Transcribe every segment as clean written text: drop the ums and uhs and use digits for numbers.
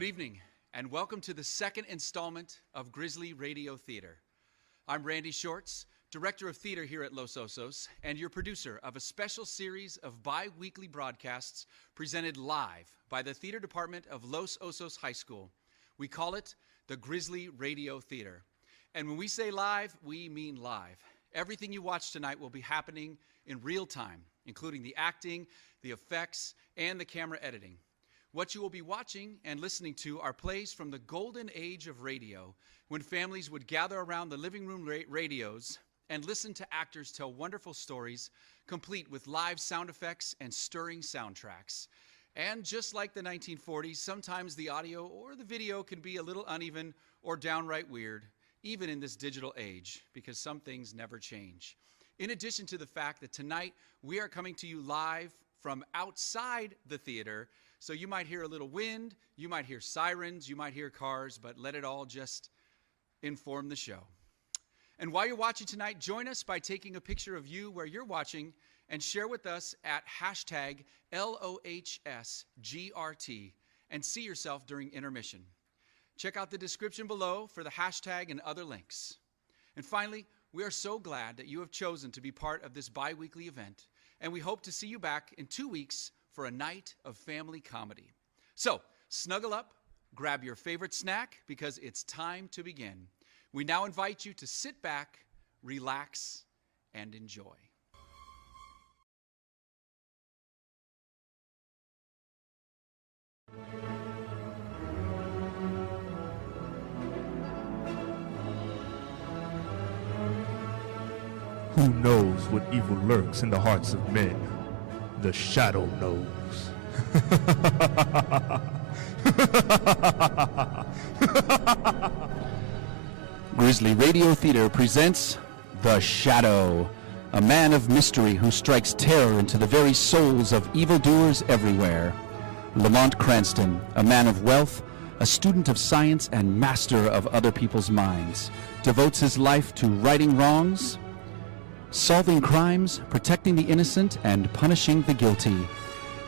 Good evening, and welcome to the second installment of Grizzly Radio Theater. I'm Randy Shorts, Director of Theater here at Los Osos, and your producer of a special series of bi-weekly broadcasts presented live by the Theater Department of Los Osos High School. We call it the Grizzly Radio Theater. And when we say live, we mean live. Everything you watch tonight will be happening in real time, including the acting, the effects, and the camera editing. What you will be watching and listening to are plays from the golden age of radio, when families would gather around the living room radios and listen to actors tell wonderful stories, complete with live sound effects and stirring soundtracks. And just like the 1940s, sometimes the audio or the video can be a little uneven or downright weird, even in this digital age, because some things never change. In addition to the fact that tonight we are coming to you live from outside the theater, so you might hear a little wind, you might hear sirens, you might hear cars, but let it all just inform the show. And while you're watching tonight, join us by taking a picture of you where you're watching and share with us at hashtag LOHSGRT and see yourself during intermission. Check out the description below for the hashtag and other links. And finally, we are so glad that you have chosen to be part of this bi-weekly event, and we hope to see you back in 2 weeks for a night of family comedy. So, snuggle up, grab your favorite snack, because it's time to begin. We now invite you to sit back, relax, and enjoy. Who knows what evil lurks in the hearts of men? The shadow knows. Grizzly Radio Theater presents The Shadow, a man of mystery who strikes terror into the very souls of evildoers everywhere. Lamont Cranston, a man of wealth, a student of science and master of other people's minds, devotes his life to righting wrongs, solving crimes, protecting the innocent, and punishing the guilty.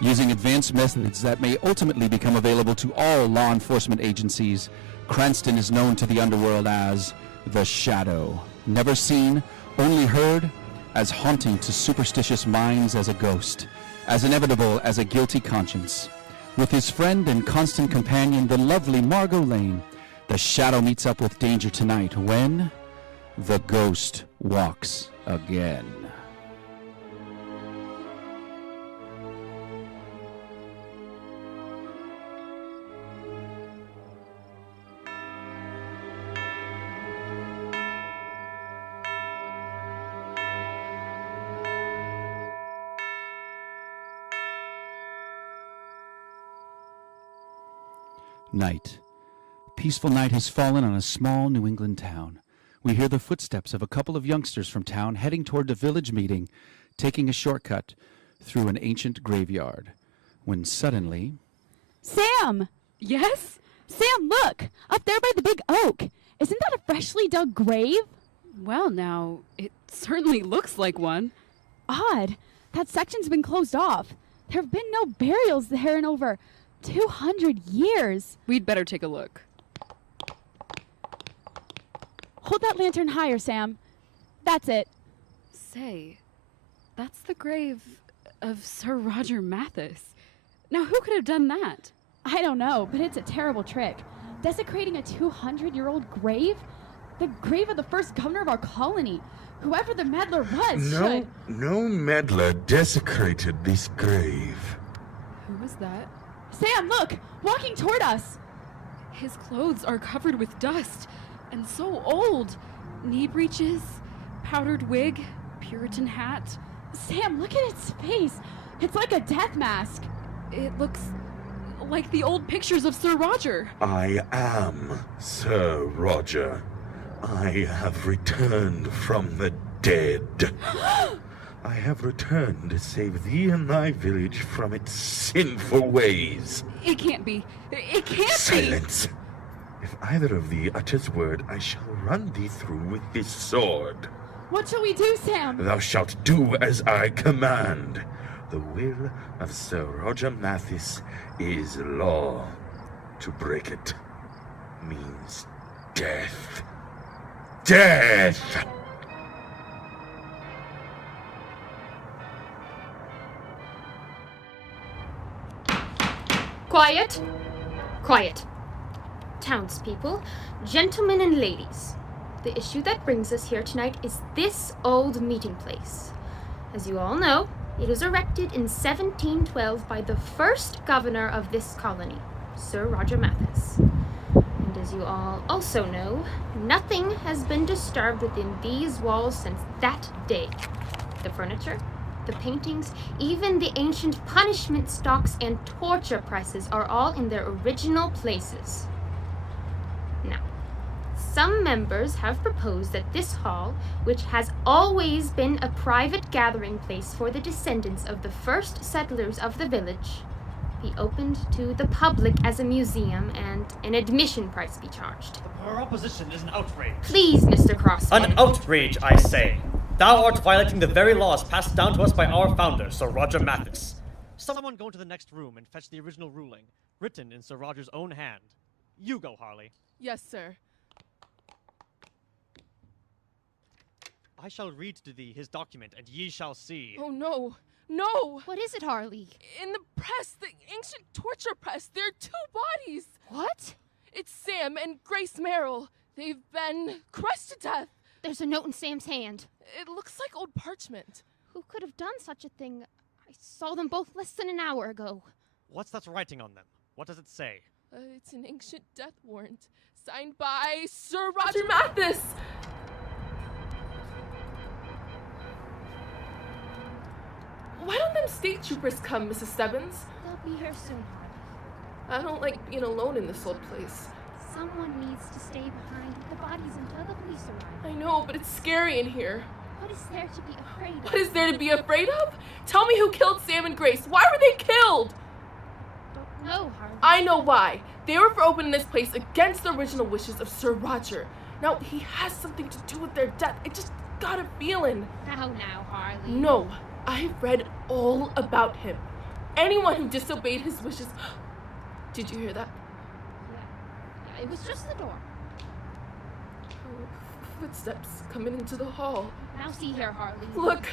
Using advanced methods that may ultimately become available to all law enforcement agencies, Cranston is known to the underworld as the Shadow. Never seen, only heard, as haunting to superstitious minds as a ghost, as inevitable as a guilty conscience. With his friend and constant companion, the lovely Margo Lane, the Shadow meets up with danger tonight when the ghost walks again. Night. Peaceful night has fallen on a small New England town. We hear the footsteps of a couple of youngsters from town heading toward the village meeting, taking a shortcut through an ancient graveyard, when suddenly... Sam! Yes? Sam, look! Up there by the big oak! Isn't that a freshly dug grave? Well, now, it certainly looks like one. Odd. That section's been closed off. There have been no burials there in over 200 years. We'd better take a look. Hold that lantern higher, Sam. That's it. Say, that's the grave of Sir Roger Mathis. Now, who could have done that? I don't know, but it's a terrible trick. Desecrating a 200-year-old grave? The grave of the first governor of our colony. Whoever the meddler was should... No meddler desecrated this grave. Who was that? Sam, look! Walking toward us! His clothes are covered with dust, and so old. Knee breeches, powdered wig, Puritan hat. Sam, look at its face. It's like a death mask. It looks like the old pictures of Sir Roger. I am Sir Roger. I have returned from the dead. I have returned to save thee and thy village from its sinful ways. It can't be. It can't Silence. If either of thee utters word, I shall run thee through with this sword. What shall we do, Sam? Thou shalt do as I command. The will of Sir Roger Mathis is law. To break it means death. Death! Quiet! Quiet. Townspeople, gentlemen and ladies, the issue that brings us here tonight is this old meeting place. As you all know, it was erected in 1712 by the first governor of this colony, Sir Roger Mascis. And as you all also know, nothing has been disturbed within these walls since that day. The furniture, the paintings, even the ancient punishment stocks and torture presses are all in their original places. Now, some members have proposed that this hall, which has always been a private gathering place for the descendants of the first settlers of the village, be opened to the public as a museum and an admission price be charged. Our opposition is an outrage. Please, Mr. Crossman. An outrage, I say. Thou art violating the very laws passed down to us by our founder, Sir Roger Mascis. Someone go into the next room and fetch the original ruling, written in Sir Roger's own hand. You go, Harley. Yes, sir. I shall read to thee his document, and ye shall see. Oh, no. No! What is it, Harley? In the press, the ancient torture press, there are 2 bodies. What? It's Sam and Grace Merrill. They've been crushed to death. There's a note in Sam's hand. It looks like old parchment. Who could have done such a thing? I saw them both less than an hour ago. What's that writing on them? What does it say? It's an ancient death warrant, signed by Sir Roger Mascis. Why don't them state troopers come, Mrs. Stebbins? They'll be here soon, Harley. I don't like being alone in this old place. Someone needs to stay behind with the bodies until the police arrive. I know, but it's scary in here. What is there to be afraid of? What is there to be afraid of? Tell me who killed Sam and Grace. Why were they killed? Don't know, Harley. I know why. They were for opening this place against the original wishes of Sir Roger. Now, he has something to do with their death. I just got a feeling. Now, Harley. No, I've read all about him. Anyone who disobeyed his wishes... Did you hear that? Yeah, it was just the door. Footsteps coming into the hall. Now see here, Harley. Look,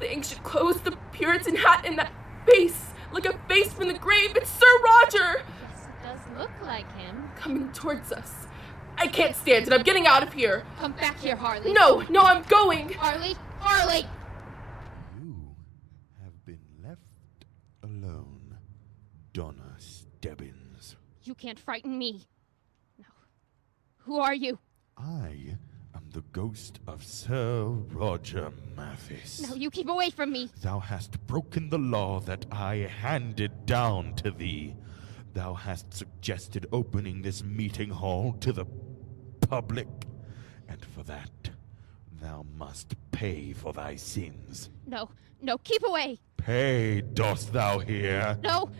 the ancient clothes, the Puritan hat, and that face. Like a face from the grave. It's Sir Roger! Yes, it does look like him. Coming towards us. I can't stand it. I'm getting out of here. Come back here, Harley. No, I'm going. Harley! You have been left alone, Donna Stebbins. You can't frighten me. No. Who are you? I am the ghost of Sir Roger Mascis. No, you keep away from me. Thou hast broken the law that I handed down to thee. Thou hast suggested opening this meeting hall to the public, and for that, thou must pay for thy sins. No, keep away. Pay, dost thou hear? No!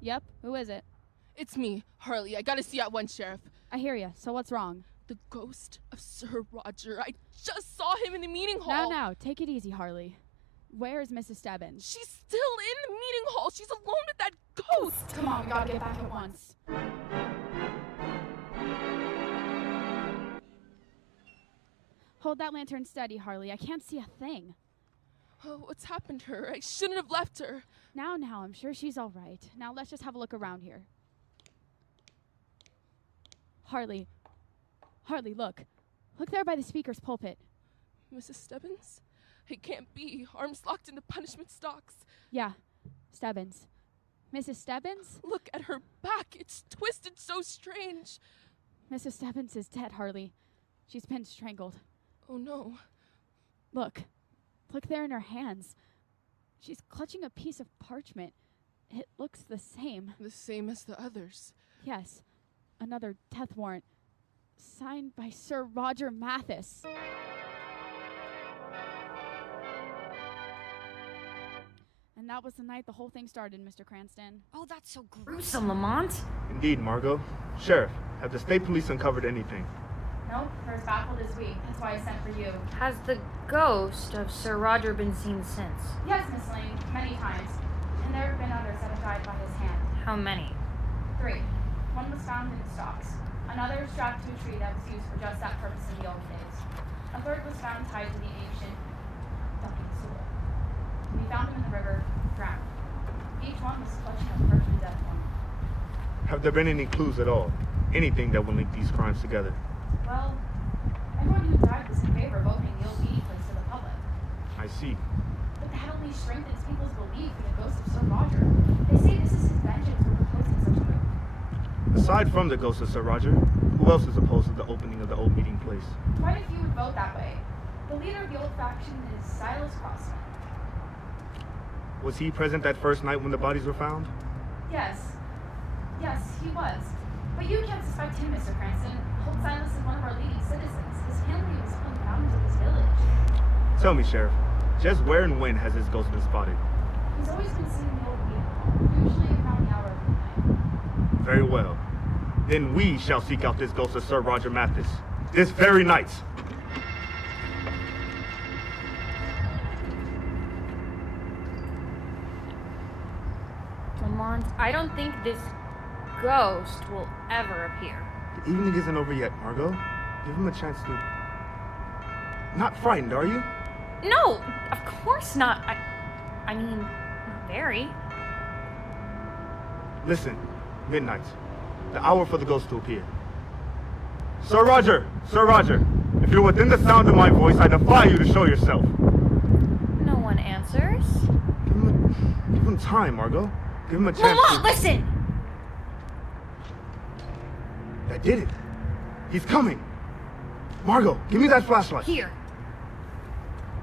Yep, who is it? It's me, Harley. I gotta see you at once, Sheriff. I hear ya. So what's wrong? The ghost of Sir Roger. I just saw him in the meeting hall. Now, take it easy, Harley. Where is Mrs. Stebbins? She's still in the meeting hall. She's alone with that ghost. Come on, we gotta get back at once. Hold that lantern steady, Harley. I can't see a thing. Oh, what's happened to her? I shouldn't have left her. Now, I'm sure she's all right. Now, let's just have a look around here. Harley, look. Look there by the speaker's pulpit. Mrs. Stebbins? It can't be. Arms locked in the punishment stocks. Yeah, Stebbins. Mrs. Stebbins? Look at her back. It's twisted so strange. Mrs. Stebbins is dead, Harley. She's been strangled. Oh, no. Look there in her hands. She's clutching a piece of parchment. It looks the same. The same as the others. Yes, another death warrant. Signed by Sir Roger Mascis. And that was the night the whole thing started, Mr. Cranston. Oh, that's so gruesome, Lamont. Indeed, Margo. Sheriff, have the state police uncovered anything? Nope, they're as baffled as we. That's why I sent for you. Has the ghost of Sir Roger been seen since? Yes, Miss Lane, many times. And there have been others that have died by his hand. How many? 3. One was found in stalks. Another strapped to a tree that was used for just that purpose in the old days. A third was found tied to the ancient ducking stool. We found him in the river, drowned. Each one was clutching a perfect death one. Have there been any clues at all? Anything that will link these crimes together? Well, everyone who died was in favor of opening the old meeting place to the public. I see. But that only strengthens people's belief in the ghost of Sir Roger. They say this is his vengeance for proposing such a move. Aside from the ghost of Sir Roger, who else is opposed to the opening of the old meeting place? Quite a few would vote that way. The leader of the old faction is Silas Crossman. Was he present that first night when the bodies were found? Yes. Yes, he was. But you can't suspect him, Mr. Cranston. Old Silas is one of our leading citizens. His family was one of the founders of this village. Tell me, Sheriff, just where and when has his ghost been spotted? He's always been seen in the old meeting hall, usually around the hour of midnight. Very well. Then we shall seek out this ghost of Sir Roger Mathis. This very night. Lamont, I don't think this ghost will ever appear. The evening isn't over yet, Margo. Give him a chance to... Not frightened, are you? No, of course not. I mean, not very. Listen, midnight. The hour for the ghost to appear. Sir Roger! Sir Roger! If you're within the sound of my voice, I defy you to show yourself. No one answers. Give him time, Margo. Give him a chance Lamont, listen! That did it. He's coming. Margo, give me that flashlight. Here.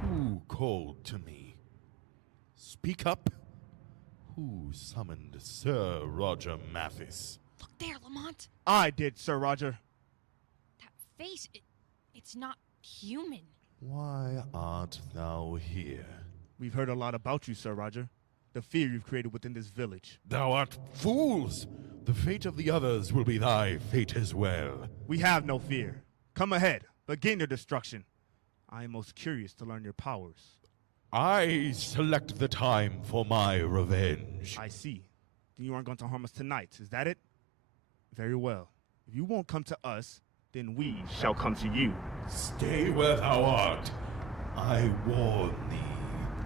Who called to me? Speak up. Who summoned Sir Roger Mathis? Look there, Lamont. I did, Sir Roger. That face, it's not human. Why art thou here? We've heard a lot about you, Sir Roger. The fear you've created within this village. Thou art fools! The fate of the others will be thy fate as well. We have no fear. Come ahead. Begin your destruction. I am most curious to learn your powers. I select the time for my revenge. I see. Then you aren't going to harm us tonight, is that it? Very well. If you won't come to us, then we shall come to you. Stay where thou art. I warn thee.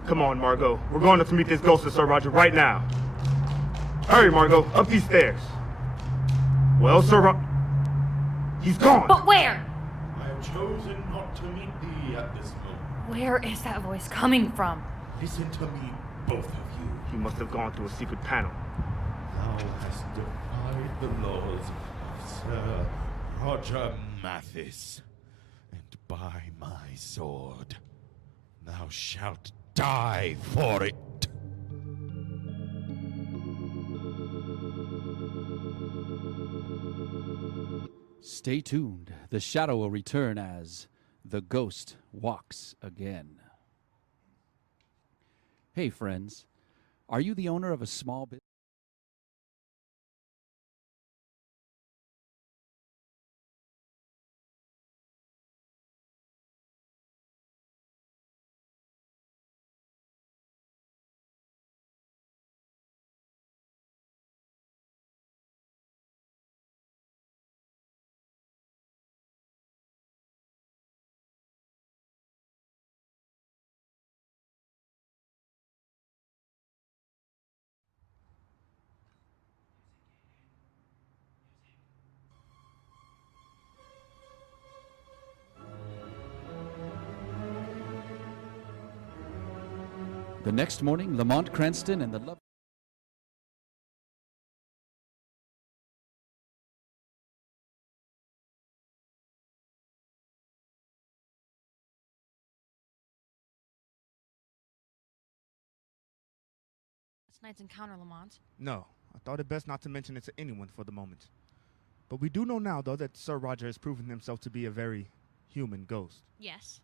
Come on, Margo. We're going to meet this ghost of Sir Roger right now. Hurry, Margo. Up these stairs. Well, he's gone. But where? I have chosen not to meet thee at this moment. Where is that voice coming from? Listen to me, both of you. He must have gone through a secret panel. Thou hast defied the laws of Sir Roger Mathis, and by my sword, thou shalt die for it. Stay tuned. The shadow will return as the ghost walks again. Hey, friends. Are you the owner of a small business? The next morning, Lamont, Cranston, and the love. Tonight's encounter, Lamont. No, I thought it best not to mention it to anyone for the moment. But we do know now, though, that Sir Roger has proven himself to be a very human ghost. Yes.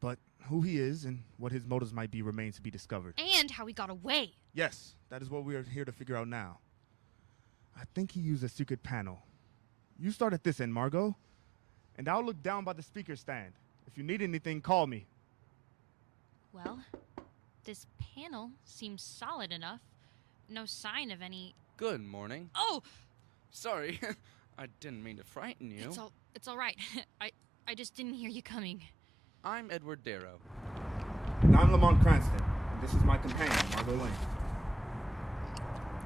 But who he is and what his motives might be remains to be discovered. And how he got away. Yes, that is what we are here to figure out now. I think he used a secret panel. You start at this end, Margo. And I'll look down by the speaker stand. If you need anything, call me. Well, this panel seems solid enough. No sign of any... Good morning. Oh! Sorry, I didn't mean to frighten you. It's all right. I just didn't hear you coming. I'm Edward Darrow. And I'm Lamont Cranston. And this is my companion, Margo Lane.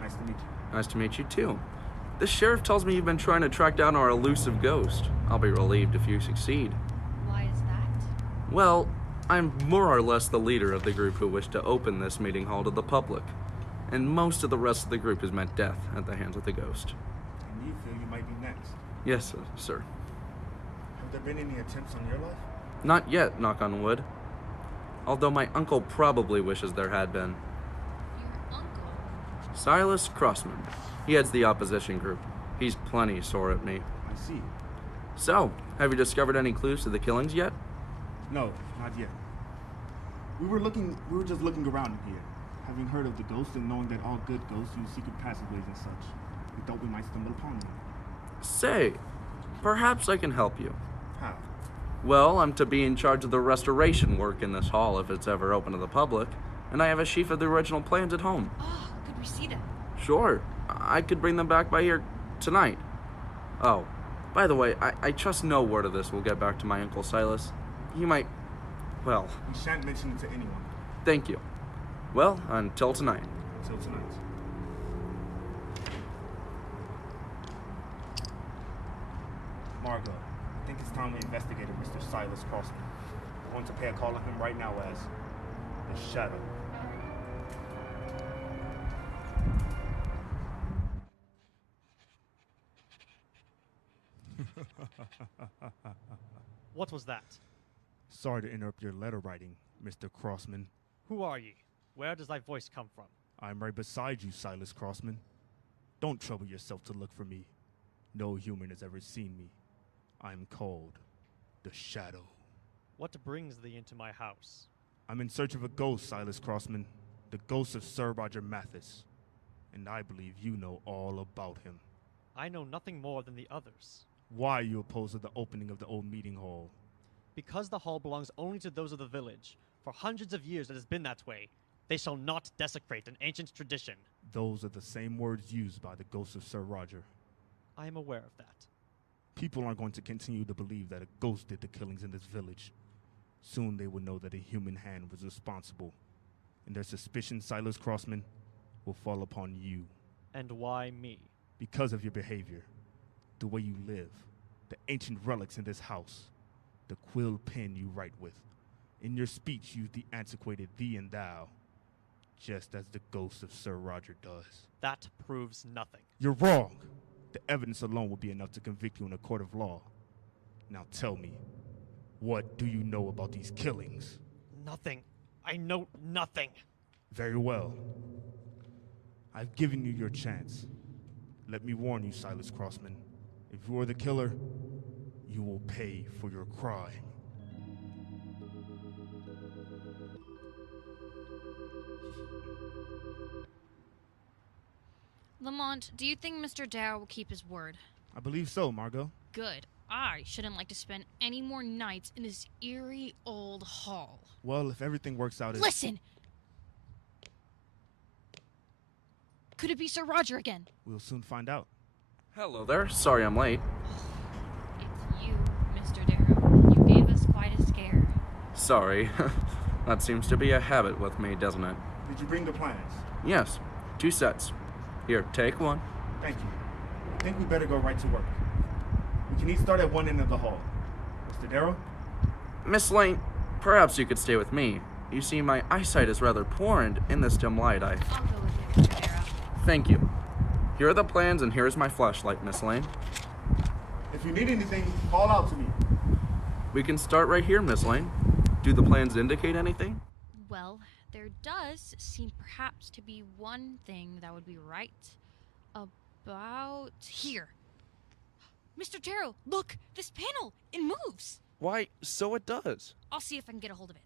Nice to meet you. Nice to meet you, too. The sheriff tells me you've been trying to track down our elusive ghost. I'll be relieved if you succeed. Why is that? Well, I'm more or less the leader of the group who wished to open this meeting hall to the public. And most of the rest of the group has met death at the hands of the ghost. And you feel you might be next? Yes, sir. Have there been any attempts on your life? Not yet, knock on wood. Although my uncle probably wishes there had been. Your uncle? Silas Crossman. He heads the opposition group. He's plenty sore at me. I see. So, have you discovered any clues to the killings yet? No, not yet. We were just looking around here. Having heard of the ghost and knowing that all good ghosts use secret passageways and such, we thought we might stumble upon one. Say, perhaps I can help you. How? Well, I'm to be in charge of the restoration work in this hall if it's ever open to the public, and I have a sheaf of the original plans at home. Oh, could we see them? Sure, I could bring them back by here tonight. Oh, by the way, I trust no word of this will get back to my Uncle Silas. He might, well... We shan't mention it to anyone. Thank you. Well, until tonight. Until tonight. Margo, I think it's time we investigated Mr. Silas Crossman. I want to pay a call on him right now as the Shadow. What was that? Sorry to interrupt your letter writing, Mr. Crossman. Who are ye? Where does thy voice come from? I'm right beside you, Silas Crossman. Don't trouble yourself to look for me. No human has ever seen me. I'm called the Shadow. What brings thee into my house? I'm in search of a ghost, Silas Crossman. The ghost of Sir Roger Mathis. And I believe you know all about him. I know nothing more than the others. Why are you opposed to the opening of the old meeting hall? Because the hall belongs only to those of the village. For hundreds of years it has been that way. They shall not desecrate an ancient tradition. Those are the same words used by the ghost of Sir Roger. I am aware of that. People aren't going to continue to believe that a ghost did the killings in this village. Soon they will know that a human hand was responsible. And their suspicion, Silas Crossman, will fall upon you. And why me? Because of your behavior, the way you live, the ancient relics in this house, the quill pen you write with. In your speech, use the antiquated thee and thou, just as the ghost of Sir Roger does. That proves nothing. You're wrong. The evidence alone will be enough to convict you in a court of law. Now tell me, what do you know about these killings? Nothing. I know nothing. Very well. I've given you your chance. Let me warn you, Silas Crossman. If you are the killer, you will pay for your crime. Lamont, do you think Mr. Darrow will keep his word? I believe so, Margo. Good. I shouldn't like to spend any more nights in this eerie old hall. Well, if everything works out as... Listen! Could it be Sir Roger again? We'll soon find out. Hello there. Sorry I'm late. It's you, Mr. Darrow. You gave us quite a scare. Sorry. That seems to be a habit with me, doesn't it? Did you bring the plans? Yes. 2 sets. Here, take one. Thank you. I think we better go right to work. We can each start at one end of the hall. Mr. Darrow? Miss Lane, perhaps you could stay with me. You see, my eyesight is rather poor, and in this dim light, I'll go with you, Mr. Darrow. Thank you. Here are the plans, and here is my flashlight, Miss Lane. If you need anything, call out to me. We can start right here, Miss Lane. Do the plans indicate anything? Well, there does seem perhaps to be one thing that would be right about here. Mr. Darrow, look! This panel! It moves! Why, so it does. I'll see if I can get a hold of it.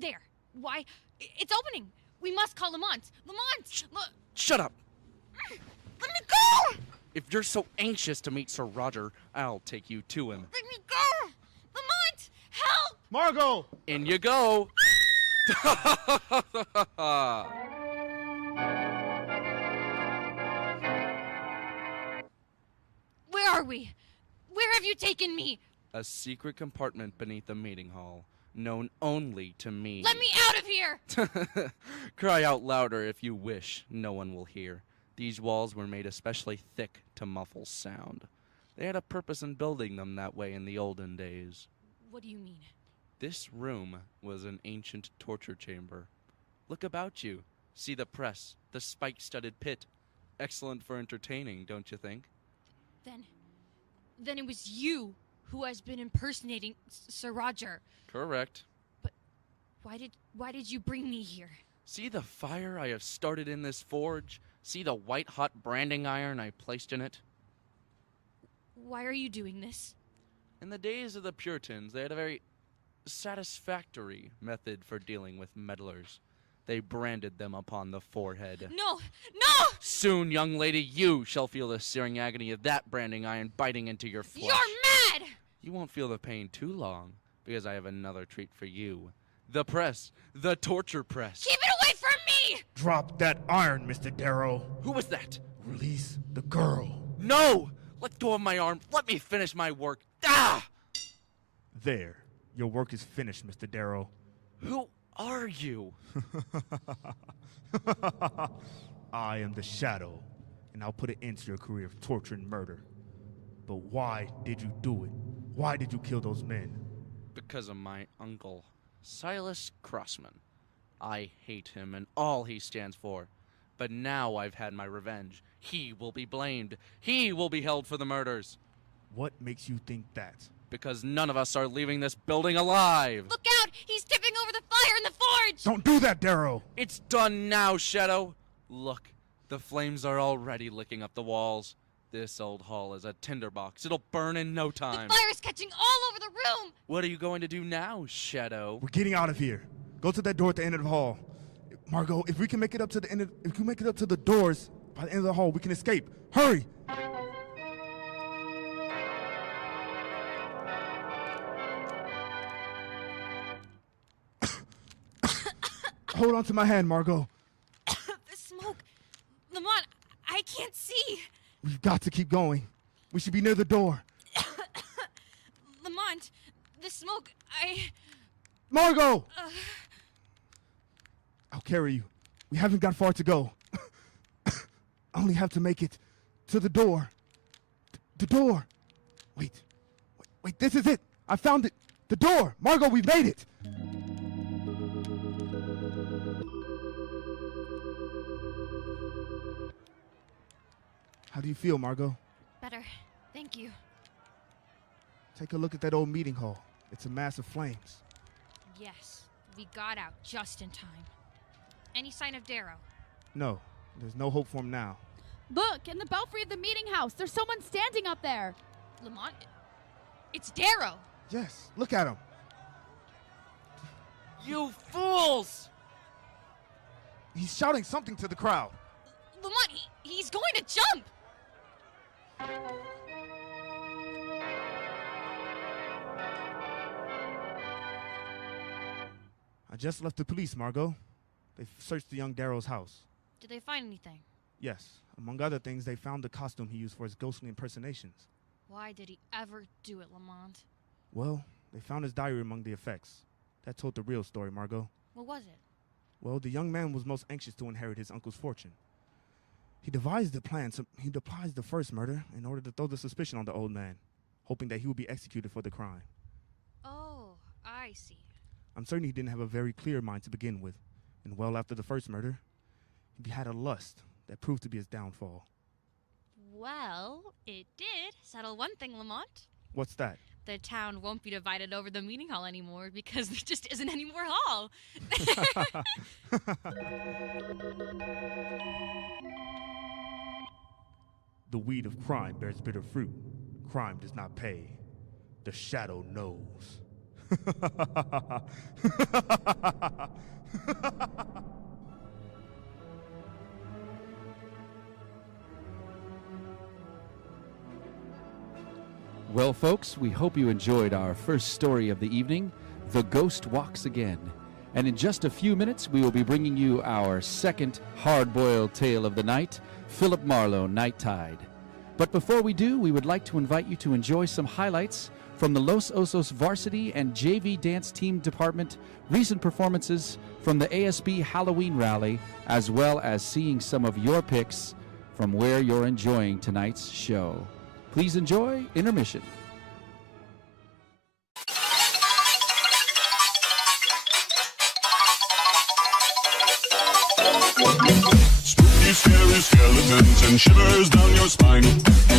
There! Why, it's opening! We must call Lamont! Lamont! Shut up! Let me go! If you're so anxious to meet Sir Roger, I'll take you to him. Let me go! Lamont! Help! Margo! In you go! Where are we? Where have you taken me? A secret compartment beneath the meeting hall, known only to me. Let me out of here! Cry out louder if you wish. No one will hear. These walls were made especially thick to muffle sound. They had a purpose in building them that way in the olden days. What do you mean? This room was an ancient torture chamber. Look about you. See the press, the spike-studded pit. Excellent for entertaining, don't you think? Then it was you who has been impersonating Sir Roger. Correct. But why did you bring me here? See the fire I have started in this forge? See the white-hot branding iron I placed in it? Why are you doing this? In the days of the Puritans, they had a very satisfactory method for dealing with meddlers. They branded them upon the forehead. No! No! Soon, young lady, you shall feel the searing agony of that branding iron biting into your flesh. You're mad! You won't feel the pain too long, because I have another treat for you. The press. The torture press. Keep it away from me! Drop that iron, Mr. Darrow. Who was that? Release the girl. No! Let go of my arm. Let me finish my work. Ah! There. Your work is finished, Mr. Darrow. Who are you? I am the Shadow, and I'll put an end to your career of torture and murder. But why did you do it? Why did you kill those men? Because of my uncle, Silas Crossman. I hate him and all he stands for. But now I've had my revenge. He will be blamed. He will be held for the murders. What makes you think that? Because none of us are leaving this building alive. Look out! He's tipping over the fire in the forge! Don't do that, Darrow! It's done now, Shadow. Look, the flames are already licking up the walls. This old hall is a tinderbox. It'll burn in no time. The fire's catching all over the room! What are you going to do now, Shadow? We're getting out of here. Go to that door at the end of the hall. Margo, if we can make it up to the end of, if we can make it up to the doors by the end of the hall, we can escape. Hurry! Hold on to my hand, Margo. The smoke. Lamont, I can't see. We've got to keep going. We should be near the door. Lamont, the smoke, Margo! I'll carry you. We haven't got far to go. I only have to make it to the door. The door. Wait, this is it. I found it. The door. Margo, we made it. How do you feel, Margo? Better. Thank you. Take a look at that old meeting hall. It's a mass of flames. Yes, we got out just in time. Any sign of Darrow? No, there's no hope for him now. Look, in the belfry of the meeting house, there's someone standing up there. Lamont, it's Darrow. Yes, look at him. You fools! He's shouting something to the crowd. Lamont, he's going to jump! I just left the police, Margo. They searched the young Darrow's house. Did they find anything? Yes. Among other things, they found the costume he used for his ghostly impersonations. Why did he ever do it, Lamont? Well, they found his diary among the effects. That told the real story, Margo. What was it? Well, the young man was most anxious to inherit his uncle's fortune. He devised the first murder in order to throw the suspicion on the old man, hoping that he would be executed for the crime. Oh, I see. I'm certain he didn't have a very clear mind to begin with, and well after the first murder, he had a lust that proved to be his downfall. Well, it did settle one thing, Lamont. What's that? The town won't be divided over the meeting hall anymore because there just isn't any more hall. The weed of crime bears bitter fruit. Crime does not pay. The shadow knows. Well, folks, we hope you enjoyed our first story of the evening, The Ghost Walks Again. And in just a few minutes, we will be bringing you our second hard-boiled tale of the night, Phillip Marlow, Night Tide. But before we do, we would like to invite you to enjoy some highlights from the Los Osos Varsity and JV Dance Team Department, recent performances from the ASB Halloween Rally, as well as seeing some of your picks from where you're enjoying tonight's show. Please enjoy intermission. Spooky, scary skeletons and shivers down your spine.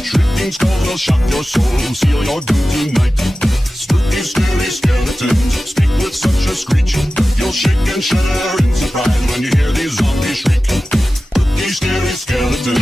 Shrieking skulls will shock your soul, seal your doom tonight. Spooky, scary skeletons speak with such a screech. You'll shake and shudder in surprise when you hear these zombies shriek. Spooky, scary skeletons.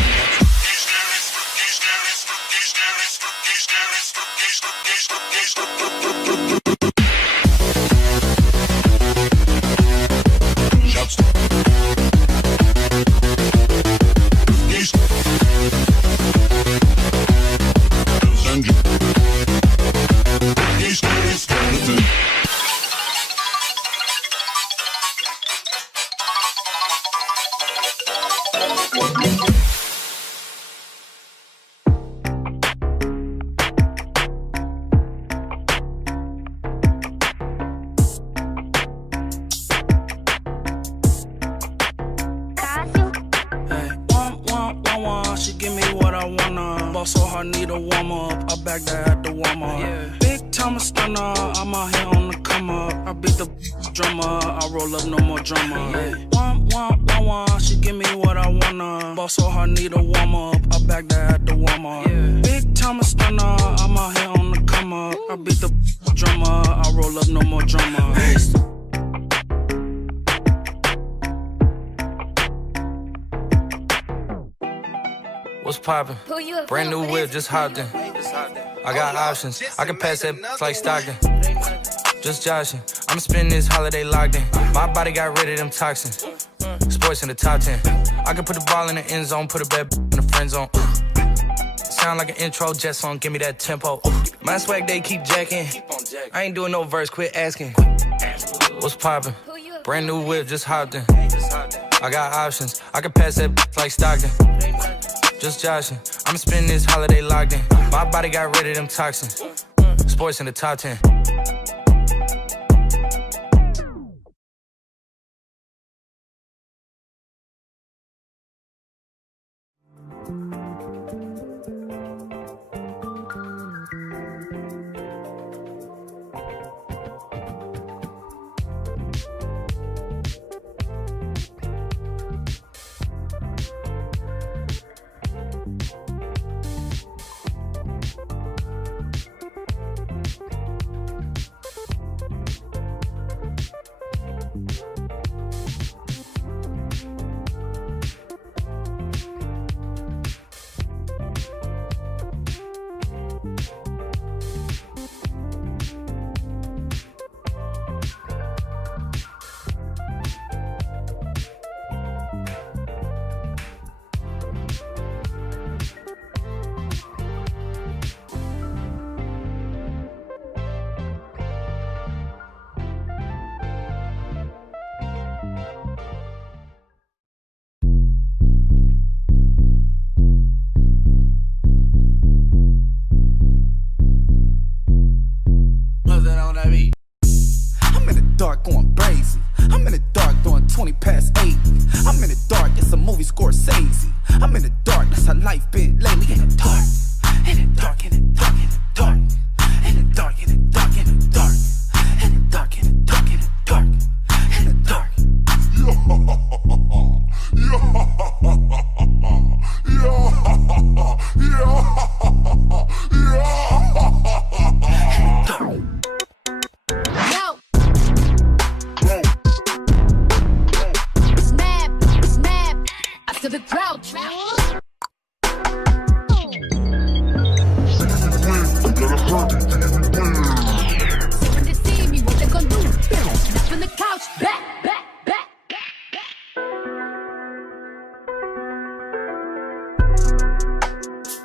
Brand new whip, just hopped in. I got options, I can pass that like Stockton. Just joshing, I'ma spend this holiday locked in. My body got rid of them toxins. Sports in the top 10. I can put the ball in the end zone, put a bad in the friend zone. Sound like an intro jet song, give me that tempo. My swag, they keep jacking. I ain't doing no verse, quit asking. What's poppin'? Brand new whip, just hopped in. I got options, I can pass that like Stockton. Just joshing, I'ma spend this holiday locked in. My body got rid of them toxins. Sports in the top 10.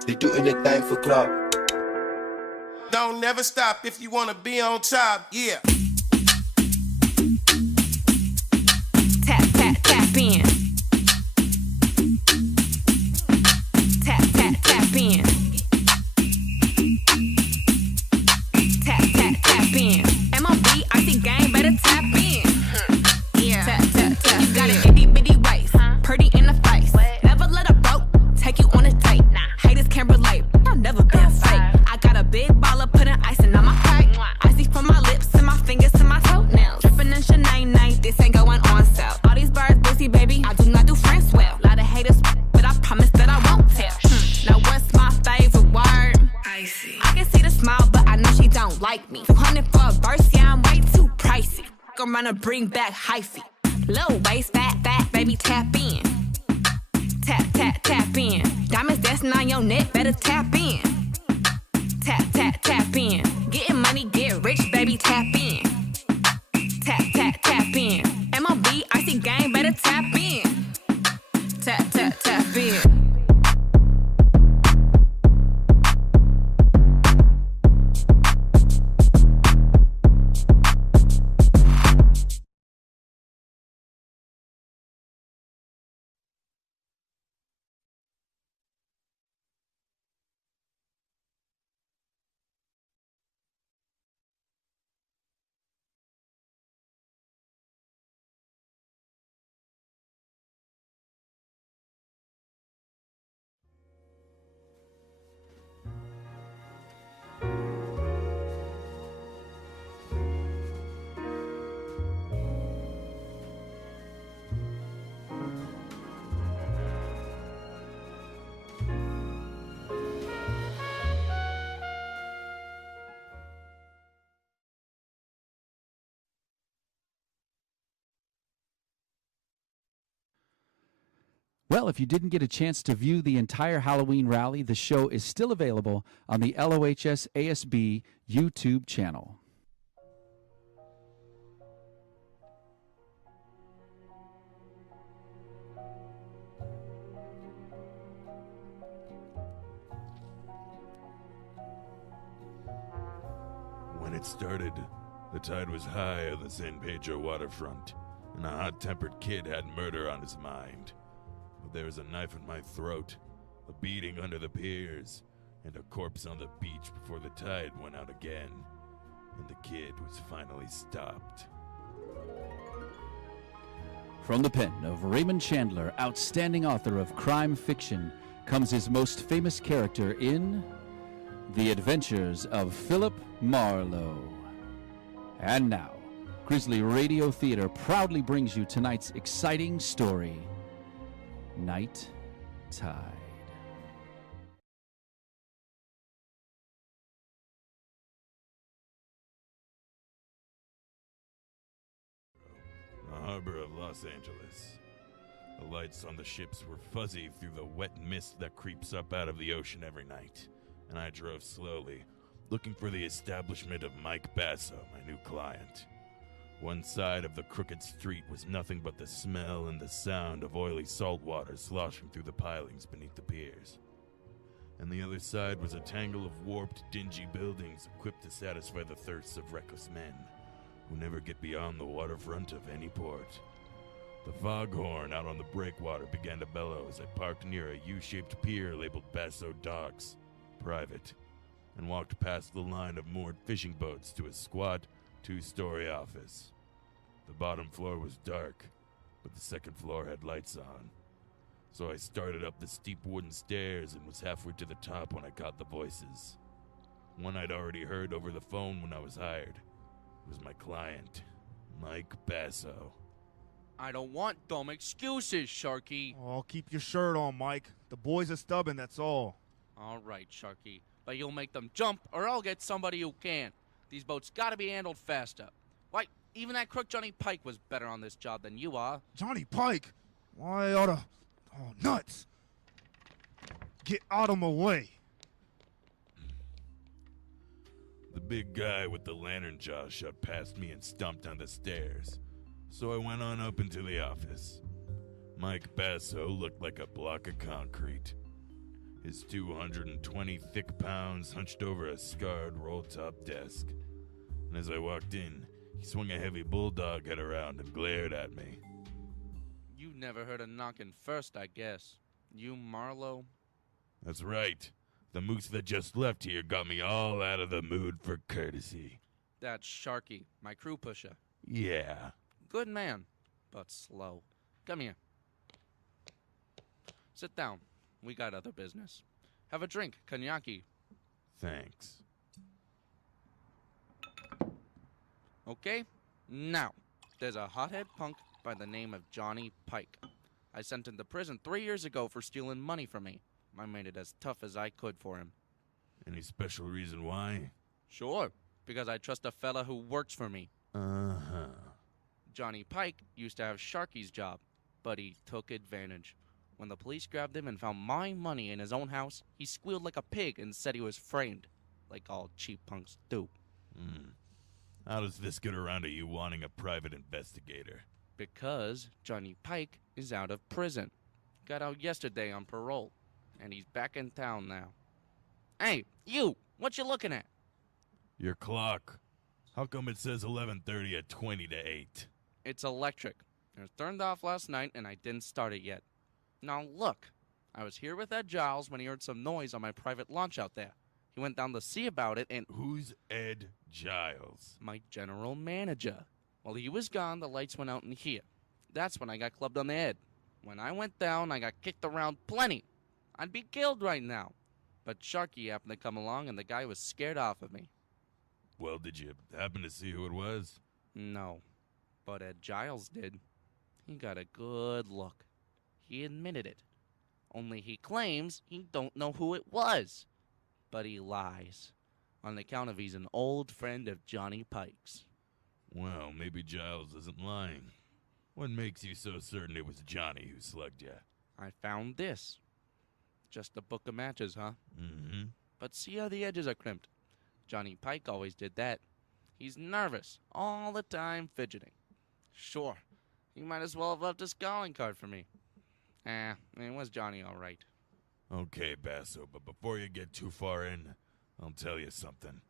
They do anything for club. don't never stop if you wanna be on top, yeah. Tap, tap, tap in. Tap, tap, tap in. Tap, tap, tap in. MLB, I see gang, better tap in. Yeah. Tap, tap, tap. You got an itty bitty waist, pretty in the face. Never let a broke take you on a date. Haters can't relate. I've never been fake. I got a big baller putting icing on my cake. Icy from my lips and my fingers to my toenails. Dripping in Shannon, this ain't going on sale. All these birds busy, baby. I do not do friends well. Lot of haters, but I promise that I won't tell. Now what's my favorite word? Icy. I can see the smile, but I know she don't like me. 200 for a verse, yeah, I'm way too pricey. I'm gonna bring back hyphy. Little waist, fat, baby, tap in. Tap, tap, tap in. Diamonds dancing on your neck, better tap in. Tap, tap, tap in. Getting money, get rich, baby, tap in. Tap, tap, tap in. MLB, I see gang, better tap in. Tap, tap, tap in. Well, if you didn't get a chance to view the entire Halloween rally, the show is still available on the LOHS ASB YouTube channel. When it started, the tide was high on the San Pedro waterfront, and a hot-tempered kid had murder on his mind. There was a knife in my throat, a beating under the piers, and a corpse on the beach before the tide went out again. And the kid was finally stopped. From the pen of Raymond Chandler, outstanding author of crime fiction, comes his most famous character in The Adventures of Phillip Marlow. And now, Grizzly Radio Theater proudly brings you tonight's exciting story, Night Tide. The harbor of Los Angeles. The lights on the ships were fuzzy through the wet mist that creeps up out of the ocean every night, and I drove slowly, looking for the establishment of Mike Basso, my new client. One side of the crooked street was nothing but the smell and the sound of oily salt water sloshing through the pilings beneath the piers. And the other side was a tangle of warped, dingy buildings equipped to satisfy the thirsts of reckless men who never get beyond the waterfront of any port. The foghorn out on the breakwater began to bellow as I parked near a U-shaped pier labeled Basso Docks, private, and walked past the line of moored fishing boats to a squat, two-story office. The bottom floor was dark, but the second floor had lights on. So I started up the steep wooden stairs and was halfway to the top when I caught the voices. One I'd already heard over the phone when I was hired. It was my client, Mike Basso. I don't want dumb excuses, Sharky. Oh, keep your shirt on, Mike. The boys are stubborn, that's all. All right, Sharky. But you'll make them jump, or I'll get somebody who can. These boats gotta be handled faster. Why, even that crook Johnny Pike was better on this job than you are. Johnny Pike? Why I oughta... Oh, nuts! Get out of my way. The big guy with the lantern jaw shoved past me and stomped down the stairs. So I went on up into the office. Mike Basso looked like a block of concrete. his 220 thick pounds hunched over a scarred roll-top desk. And as I walked in, he swung a heavy bulldog head around and glared at me. You never heard of knocking first, I guess. You, Marlow? That's right. The moose that just left here got me all out of the mood for courtesy. That's Sharky, my crew pusher. Yeah. Good man, but slow. Come here. Sit down. We got other business. Have a drink, cognac-y. Thanks. Okay? Now, there's a hothead punk by the name of Johnny Pike. I sent him to prison 3 years ago for stealing money from me. I made it as tough as I could for him. Any special reason why? Sure, because I trust a fella who works for me. Uh-huh. Johnny Pike used to have Sharky's job, but he took advantage. When the police grabbed him and found my money in his own house, he squealed like a pig and said he was framed, like all cheap punks do. How does this get around to you wanting a private investigator? Because Johnny Pike is out of prison. Got out yesterday on parole, and he's back in town now. Hey, you! What you looking at? Your clock. How come it says 11:30 at 20 to 8? It's electric. It was turned off last night, and I didn't start it yet. Now look, I was here with Ed Giles when he heard some noise on my private launch out there. He went down to see about it, and... Who's Ed Giles? My general manager. While he was gone, the lights went out in here. That's when I got clubbed on the head. When I went down, I got kicked around plenty. I'd be killed right now. But Sharky happened to come along, and the guy was scared off of me. Well, did you happen to see who it was? No, but Ed Giles did. He got a good look. He admitted it. Only he claims he don't know who it was. But he lies, on account of he's an old friend of Johnny Pike's. Well, maybe Giles isn't lying. What makes you so certain it was Johnny who slugged you? I found this. Just a book of matches, huh? Mm-hmm. But see how the edges are crimped? Johnny Pike always did that. He's nervous, all the time fidgeting. Sure, he might as well have left his calling card for me. It was Johnny all right. Okay, Basso, but before you get too far in, I'll tell you something.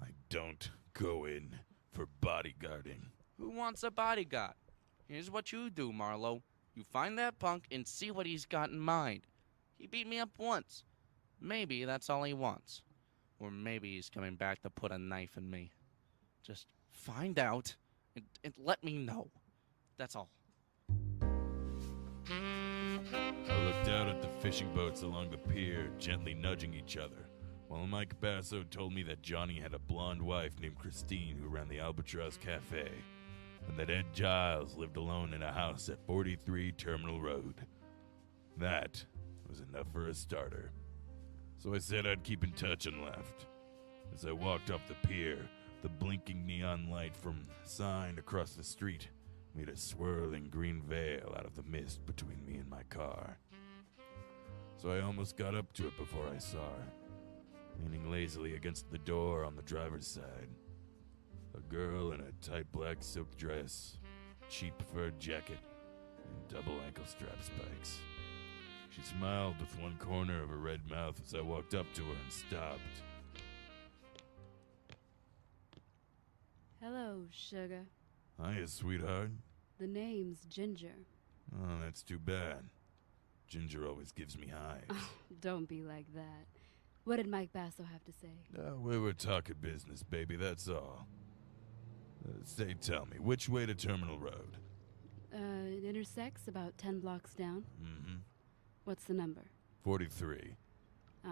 I don't go in for bodyguarding. Who wants a bodyguard? Here's what you do, Marlow. You find that punk and see what he's got in mind. He beat me up once. Maybe that's all he wants. Or maybe he's coming back to put a knife in me. Just find out and let me know. That's all. I looked out at the fishing boats along the pier, gently nudging each other, while Mike Basso told me that Johnny had a blonde wife named Christine who ran the Albatross Cafe, and that Ed Giles lived alone in a house at 43 Terminal Road. That was enough for a starter. So I said I'd keep in touch and left. As I walked up the pier, the blinking neon light from a sign across the street made a swirling green veil out of the mist between me and my car. So I almost got up to it before I saw her, leaning lazily against the door on the driver's side. A girl in a tight black silk dress, cheap furred jacket, and double ankle strap spikes. She smiled with one corner of her red mouth as I walked up to her and stopped. Hello, sugar. Hiya, sweetheart. The name's Ginger. Oh, that's too bad. Ginger always gives me hives. Oh, don't be like that. What did Mike Basso have to say? We were talking business, baby, that's all. Tell me, which way to Terminal Road? It intersects about 10 blocks down. Mm-hmm. What's the number? 43. Oh.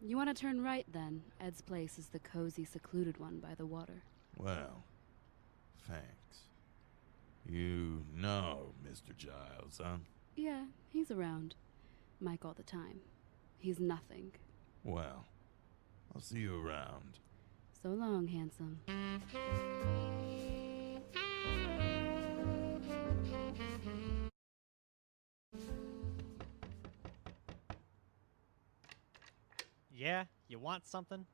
You want to turn right, then. Ed's place is the cozy, secluded one by the water. Well, thanks. You know Mr. Giles, huh? Yeah, he's around. Mike all the time. He's nothing. Well, I'll see you around. So long, handsome. Yeah? You want something?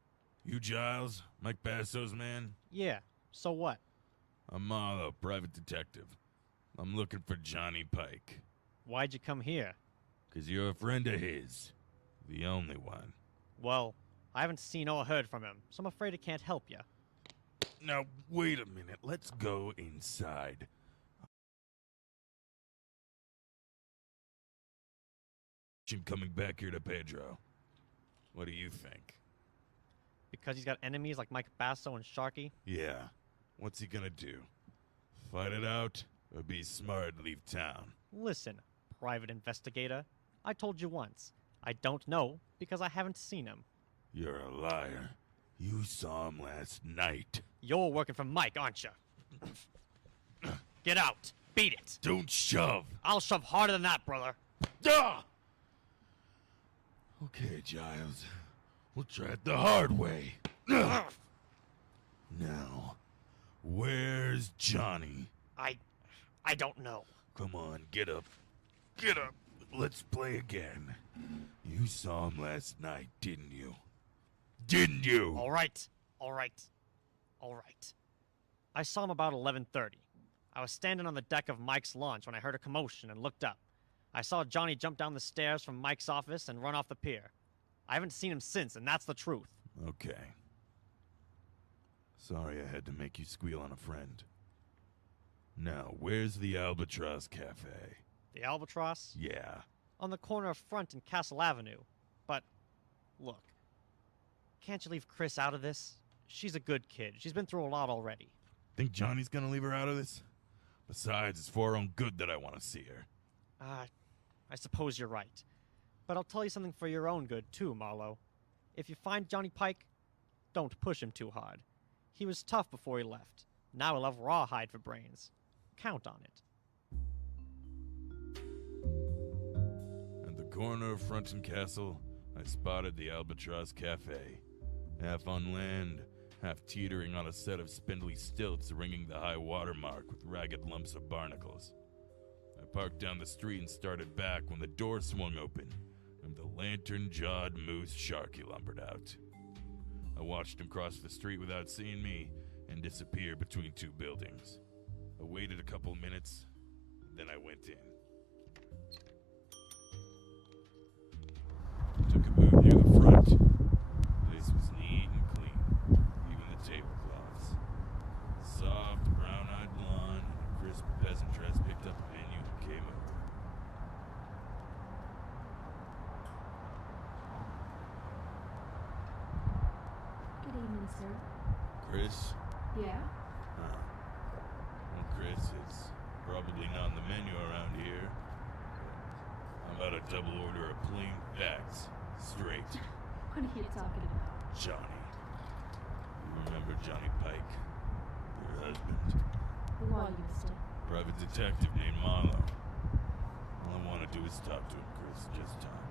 You Giles? Mike Basso's man? Yeah. So what? I'm Marlow, private detective. I'm looking for Johnny Pike. Why'd you come here? 'Cause you're a friend of his. The only one. Well, I haven't seen or heard from him, so I'm afraid I can't help you. Now, wait a minute. Let's go inside. Him coming back here to Pedro. What do you think? Because he's got enemies like Mike Basso and Sharky? Yeah. What's he gonna do? Fight it out, or be smart and leave town? Listen, private investigator. I told you once. I don't know because I haven't seen him. You're a liar. You saw him last night. You're working for Mike, aren't you? Get out. Beat it. Don't shove. I'll shove harder than that, brother. Ah! Okay, Giles. We'll try it the hard way. Now, where's Johnny? I don't know. Come on, get up. Get up. Let's play again. You saw him last night, didn't you? Didn't you? All right. I saw him about 11:30. I was standing on the deck of Mike's launch when I heard a commotion and looked up. I saw Johnny jump down the stairs from Mike's office and run off the pier. I haven't seen him since, and that's the truth. Okay. Sorry I had to make you squeal on a friend. Now, where's the Albatross Cafe? The Albatross? Yeah. On the corner of Front and Castle Avenue. But, look. Can't you leave Chris out of this? She's a good kid. She's been through a lot already. Think Johnny's gonna leave her out of this? Besides, it's for her own good that I want to see her. I suppose you're right. But I'll tell you something for your own good, too, Marlow. If you find Johnny Pike, don't push him too hard. He was tough before he left. Now he'll have rawhide for brains. Count on it. At the corner of Front and Castle, I spotted the Albatross Cafe. Half on land, half teetering on a set of spindly stilts ringing the high water mark with ragged lumps of barnacles. I parked down the street and started back when the door swung open and the lantern-jawed moose Sharky lumbered out. I watched him cross the street without seeing me and disappear between two buildings. I waited a couple minutes, then I went in. Took a move near the front. The place was neat and clean, even the tablecloths. Soft, brown-eyed lawn and a crisp peasant dress picked up a menu and came over. Good evening, sir. Chris? Yeah? Huh. Well, Chris, it's probably not on the menu around here. How about a double order of plain facts? Straight. What are you talking about? Johnny. You remember Johnny Pike? Your husband. Who are you, mister? Private detective named Marlow. All I want to do is talk to him, Chris. Just talk.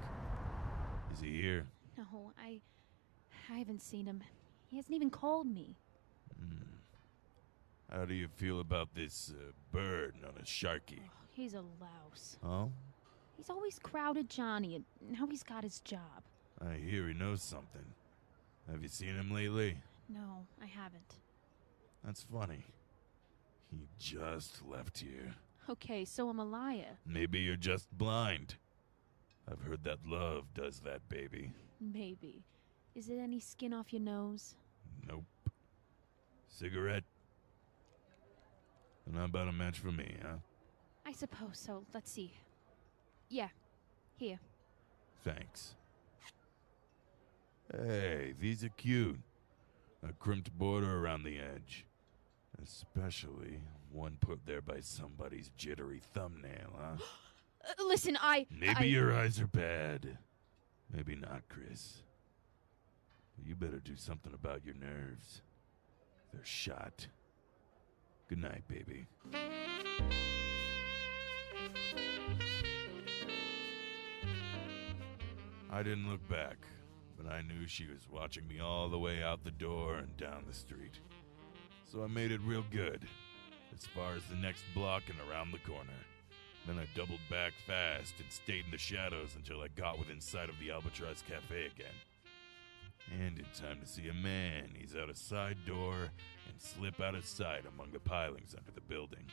Is he here? No, I haven't seen him. He hasn't even called me. How do you feel about this bird known as Sharky? Oh, he's a louse. Oh? He's always crowded Johnny, and now he's got his job. I hear he knows something. Have you seen him lately? No, I haven't. That's funny. He just left here. Okay, so I'm a liar. Maybe you're just blind. I've heard that love does that, baby. Maybe. Is it any skin off your nose? Nope. Cigarette? And how about a match for me, huh? I suppose so. Let's see. Yeah. Here. Thanks. Hey, these are cute. A crimped border around the edge. Especially one put there by somebody's jittery thumbnail, huh? Listen, Maybe your eyes are bad. Maybe not, Chris. But you better do something about your nerves. They're shot. Good night, baby. I didn't look back, but I knew she was watching me all the way out the door and down the street. So I made it real good, as far as the next block and around the corner. Then I doubled back fast and stayed in the shadows until I got within sight of the Albatross Cafe again. And in time to see a man ease out a side door and slip out of sight among the pilings under the building.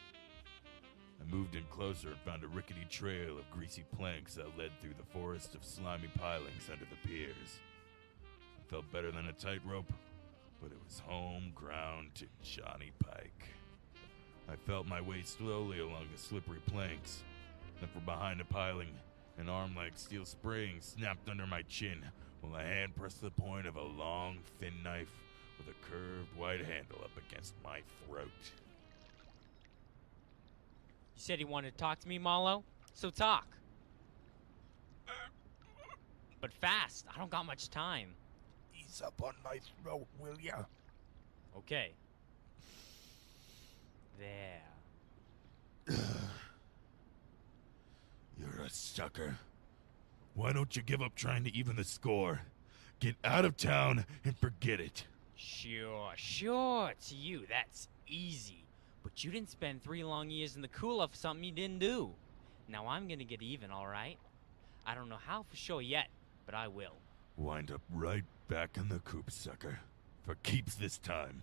I moved in closer and found a rickety trail of greasy planks that led through the forest of slimy pilings under the piers. It felt better than a tightrope, but it was home ground to Johnny Pike. I felt my way slowly along the slippery planks. Then from behind a piling, an arm like steel spring snapped under my chin, while a hand pressed the point of a long, thin knife with a curved white handle up against my throat. You said you wanted to talk to me, Marlow? So talk. But fast, I don't got much time. Ease up on my throat, will ya? Okay. There. You're a sucker. Why don't you give up trying to even the score? Get out of town and forget it. Sure, to you, that's easy. But you didn't spend 3 long years in the cooler for something you didn't do. Now I'm gonna get even, alright? I don't know how for sure yet, but I will. Wind up right back in the coop, sucker. For keeps this time.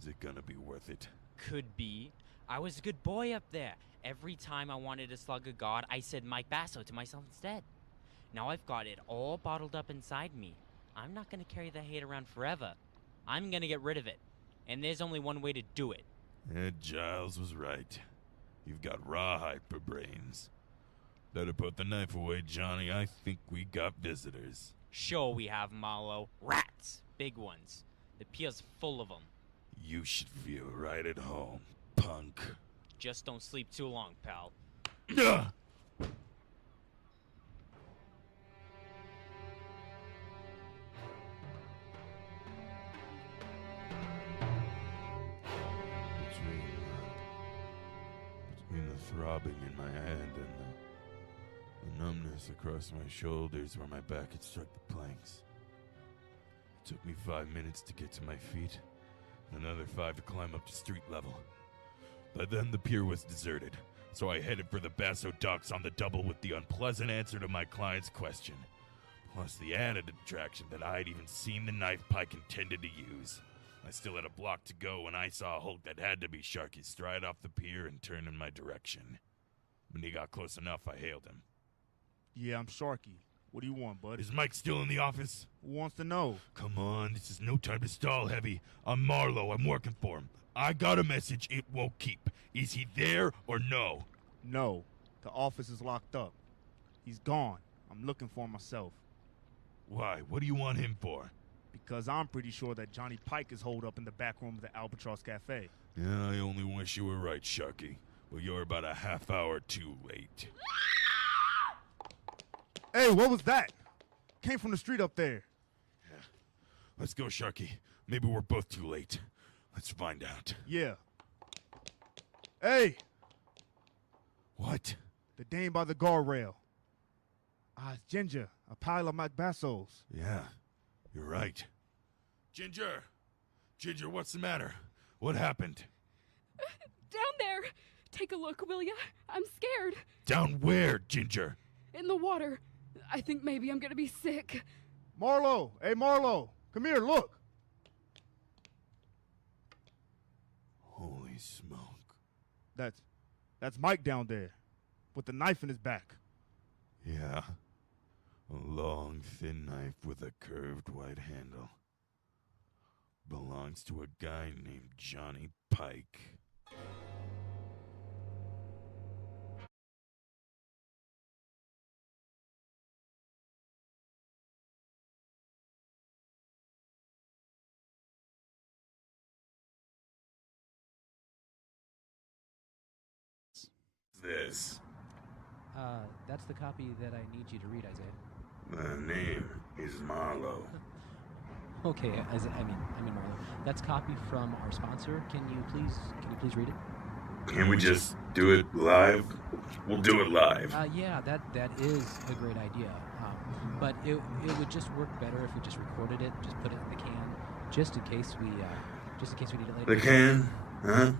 Is it gonna be worth it? Could be. I was a good boy up there. Every time I wanted to slug a guard, I said Mike Basso to myself instead. Now I've got it all bottled up inside me. I'm not gonna carry the hate around forever. I'm gonna get rid of it. And there's only one way to do it. Ed Giles was right. You've got rawhide for brains. Better put the knife away, Johnny. I think we got visitors. Sure we have, Marlow. Rats. Big ones. The pier's full of them. You should feel right at home, punk. Just don't sleep too long, pal. Ugh! Between the throbbing in my hand and the numbness across my shoulders where my back had struck the planks. It took me 5 minutes to get to my feet, and another 5 to climb up to street level. By then the pier was deserted, so I headed for the Basso docks on the double with the unpleasant answer to my client's question, plus the added attraction that I'd even seen the knife Pike intended to use. I still had a block to go when I saw a Hulk that had to be Sharky stride off the pier and turn in my direction. When he got close enough, I hailed him. Yeah, I'm Sharky. What do you want, bud? Is Mike still in the office? Who wants to know? Come on, this is no time to stall, Heavy. I'm Marlow. I'm working for him. I got a message it won't keep. Is he there or no? No. The office is locked up. He's gone. I'm looking for him myself. Why? What do you want him for? Because I'm pretty sure that Johnny Pike is holed up in the back room of the Albatross Cafe. Yeah, I only wish you were right, Sharky. But you're about a half hour too late. Hey, what was that? Came from the street up there. Yeah. Let's go, Sharky. Maybe we're both too late. Let's find out. Yeah. Hey! What? The dame by the guardrail. It's Ginger, a pile of Mike Basso's. Yeah, you're right. Ginger! Ginger, what's the matter? What happened? Down there! Take a look, will ya? I'm scared. Down where, Ginger? In the water. I think maybe I'm gonna be sick. Marlow! Hey, Marlow! Come here, look! Holy smoke. That's Mike down there, with the knife in his back. Yeah. A long, thin knife with a curved white handle. Belongs to a guy named Johnny Pike. This? That's the copy that I need you to read, Isaiah. The name is Marlow. Okay, I mean Marlow. That's copy from our sponsor. Can you please read it? Can we just do it live? We'll do it live. Yeah, that is a great idea. But it would just work better if we just recorded it, just put it in the can, just in case we need it later. The can? Huh?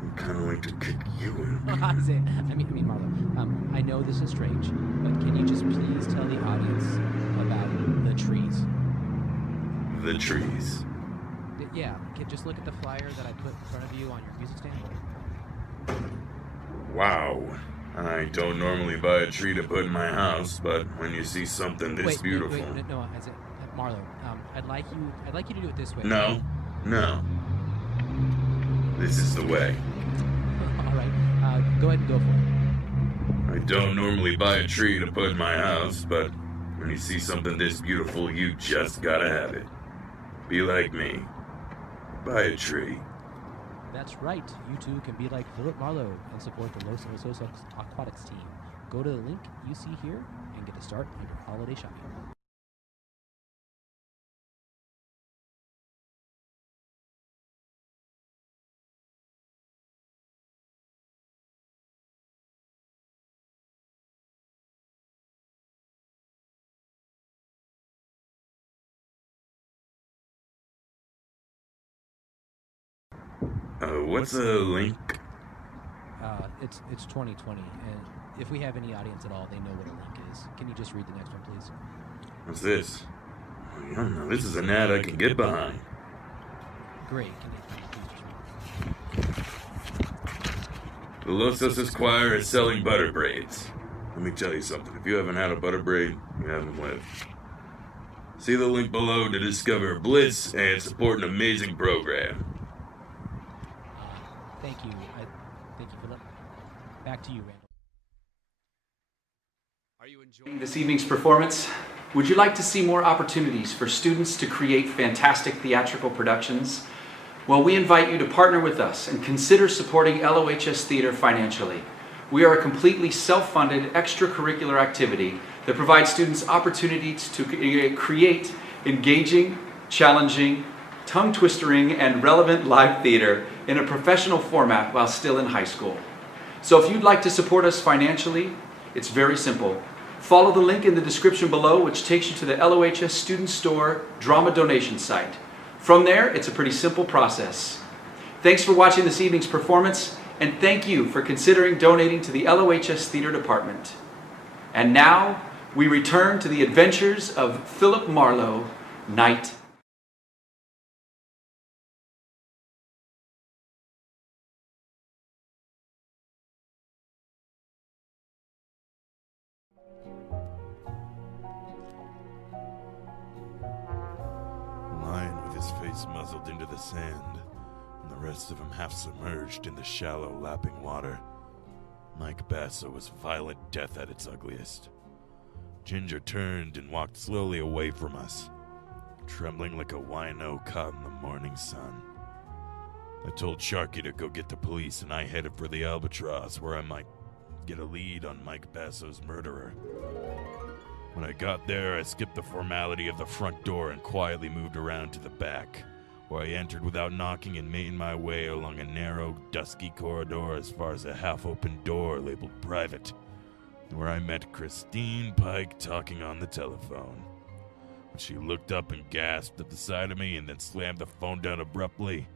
I'm kind of like to kick you in. Isaiah, I mean Marlow. I know this is strange, but can you just please tell the audience about the trees? The trees? Yeah, just look at the flyer that I put in front of you on your music stand. Wow. I don't normally buy a tree to put in my house, but when you see something this beautiful... Wait, no, Marlow, I'd like you to do it this way. No. This is the way. All right, go ahead and go for it. I don't normally buy a tree to put in my house, but when you see something this beautiful, you just gotta have it. Be like me. Buy a tree. That's right. You too can be like Phillip Marlow and support the Los Osos Aquatics team. Go to the link you see here and get a start on your holiday shopping. What's a link? It's 2020, and if we have any audience at all, they know what a link is. Can you just read the next one, please? What's this? I don't know. This is an ad I can get behind. Great. Can you please just read? The Los Osos Choir is selling butter braids. Let me tell you something. If you haven't had a butter braid, you haven't lived. See the link below to discover bliss and support an amazing program. Thank you. Thank you, Phillip. Back to you, Randall. Are you enjoying this evening's performance? Would you like to see more opportunities for students to create fantastic theatrical productions? Well, we invite you to partner with us and consider supporting LOHS Theater financially. We are a completely self-funded extracurricular activity that provides students opportunities to create engaging, challenging, tongue-twistering, and relevant live theater in a professional format while still in high school. So if you'd like to support us financially, it's very simple. Follow the link in the description below, which takes you to the LOHS Student Store Drama Donation site. From there, it's a pretty simple process. Thanks for watching this evening's performance, and thank you for considering donating to the LOHS Theater Department. And now, we return to the adventures of Phillip Marlow, Knight. Lying with his face muzzled into the sand, and the rest of him half submerged in the shallow, lapping water. Mike Basso was violent death at its ugliest. Ginger turned and walked slowly away from us, trembling like a wino caught in the morning sun. I told Sharky to go get the police, and I headed for the Albatross, where I might get a lead on Mike Basso's murderer. When I got there, I skipped the formality of the front door and quietly moved around to the back, where I entered without knocking and made my way along a narrow, dusky corridor as far as a half-open door labeled private, where I met Christine Pike talking on the telephone. When she looked up and gasped at the sight of me and then slammed the phone down abruptly,